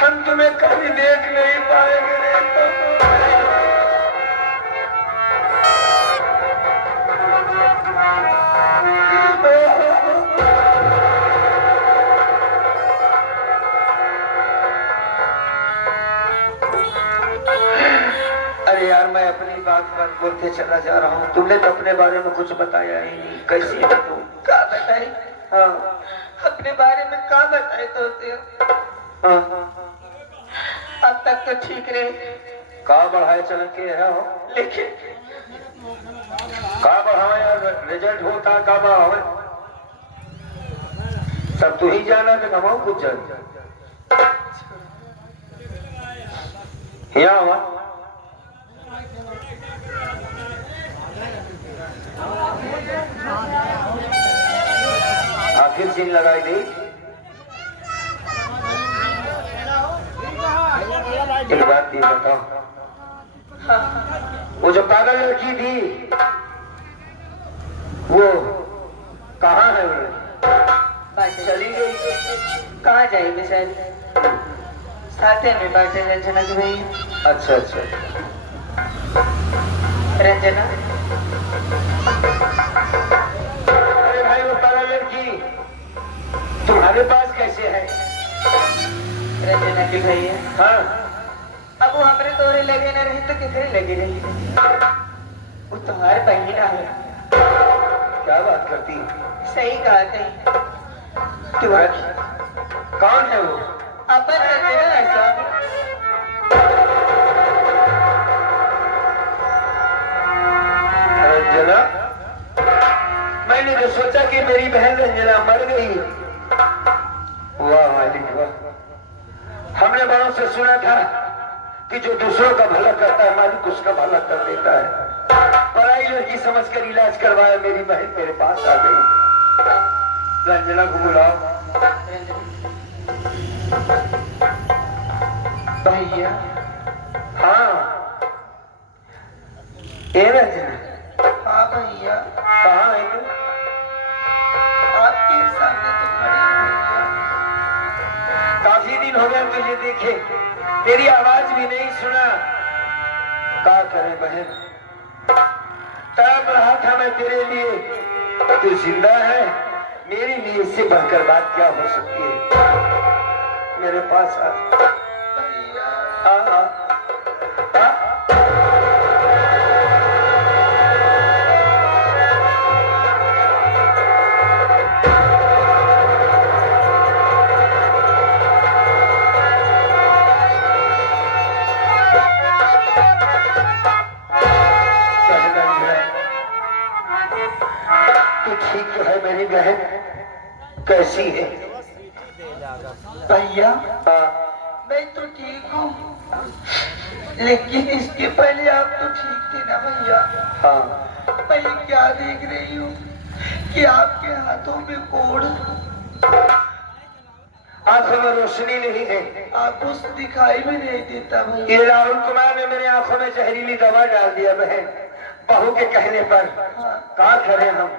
हम तुम्हें कभी देख नहीं पाएंगे। अरे यार, मैं अपनी बात बोलते चला जा रहा हूँ। तुमने तो अपने बारे में कुछ बताया ही नहीं। कैसी है तुम? क्या बताए? हाँ, अपने बारे में क्या बताए तो हाँ, अब तक तो ठीक रहे, का बढ़ाए चल के है हो, लेकिन का बढ़ावे यार, रिजल्ट होता का बढ़ावे, सब तू ही जाना कि कमाओ कुछ जान। यहाँ हुआ आखिर सीन लगाई दी। एक बात ये बताओ, वो जो पागल लड़की थी वो कहाँ है? वो चली गई। कहाँ जाएगी? शायद साथे में बैठे रंजना की भाई। अच्छा अच्छा, रंजना, अरे भाई वो पागल लड़की तुम्हारे पास कैसे है? रंजना की भैया, हाँ, अब वो हमरे तोरे लगे न रही तो किसरे लगी रही? वो तुम्हारे बहिना है। क्या बात करती? सही कहा कहीं। कौन है वो? अपन रंजना ऐसा रंजना? मैंने जो सोचा कि मेरी बहन रंजना मर गई। वाह मालिक वाह, हमने बड़ों से सुना था कि जो दूसरों का भला करता है मालिक उसका भला कर देता है। पराई लड़की समझकर इलाज करवाया, मेरी बहन मेरे पास आ गई। रंजना को बुलाओ। भैया, हाँ, ए रंजना, हाँ भैया, कहाँ है तू? आपके सामने तो खड़ी हूँ भैया। काफी दिन हो गए तुझे देखे, तेरी आवाज भी नहीं सुना। क्या करे बहन, तड़प रहा था मैं तेरे लिए। तू जिंदा है, मेरे लिए इससे बढ़कर बात क्या हो सकती है? मेरे पास आ। भैया, हाँ हाँ हाँ। तू ठीक तो है मेरी बहन? कैसी है? भैया, हाँ, मैं तो ठीक हूँ, लेकिन इसके पहले आप तो ठीक थे ना भैया? हाँ, मैं क्या देख रही हूँ कि आपके हाथों में कोड़, आंखों में रोशनी नहीं है। आंखों से दिखाई भी नहीं देता भैया। ये राहुल कुमार ने मेरी आंखों में जहरीली दवा डाल दिया बहन, बहू के कहने पर। क्या करें हम,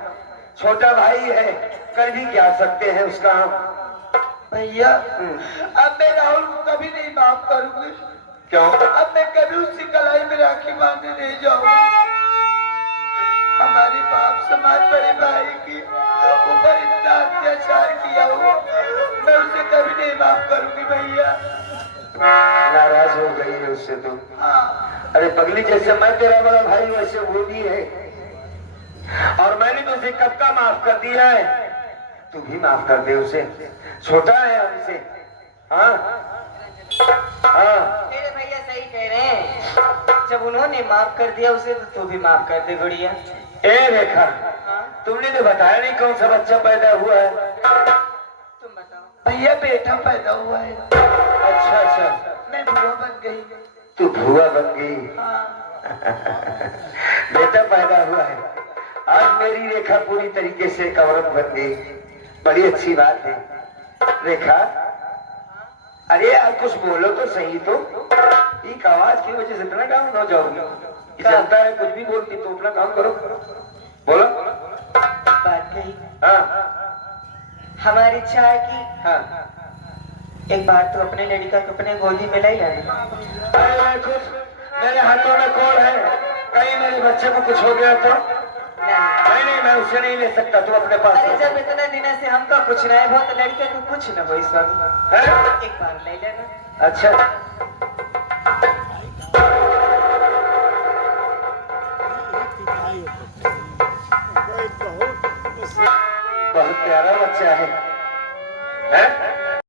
छोटा भाई है, कर भी क्या सकते हैं उसका हम। भैया अब मैं राहुल को कभी नहीं माफ करूंगी। क्यों? अब मैं कभी उसकी कलाई में राखी बांधने नहीं जाऊंगी। हमारे बाप समाज बड़े भाई की ऊपर इतना अत्याचार किया हुआ, मैं उसे कभी नहीं माफ करूंगी भैया। नाराज हो गई है उससे तो। हाँ अरे पगली, जैसे मैं तेरा बड़ा भाई वैसे वो भी है, और मैंने तो उसे कब का माफ कर दिया है, तू भी माफ कर दे उसे, छोटा है हमसे। हाँ हाँ, मेरे भैया सही कह रहे हैं, जब उन्होंने माफ कर दिया उसे तो तू भी माफ कर दे गुड़िया। ए रेखा, तुमने तो बताया नहीं कौन सा बच्चा पैदा हुआ है। तुम बताओ। भैया बेटा पैदा हुआ है। अच्छा अच्छा, मैं बुआ बन गई। तू भुआ बन गई। हाँ बेटा पैदा हुआ है। आज मेरी रेखा पूरी तरीके से एक औरत बन गई, बड़ी अच्छी बात है। रेखा, अरे यार कुछ बोलो तो सही। तो एक आवाज की वजह से इतना डाउन हो जाओगी। चलता है कुछ भी बोलती तो अपना काम करो, बोलो। बात कही। हाँ हमारी इच्छा है कि हाँ, एक बार तो अपने लड़का को अपने गोदी में ले आना। अरे मैं खुश, मेरे हाथों में कौन है, कहीं मेरे बच्चे को कुछ हो गया तो नहीं नहीं, मैं उसे नहीं ले सकता, तू अपने पास अरे रख। जब इतने दिन से हमका कुछ ना है, बहुत लड़के को कुछ न हो इस वक्त, हैं? एक बार ले लेना। अच्छा, बहुत प्यारा बच्चा है, हैं?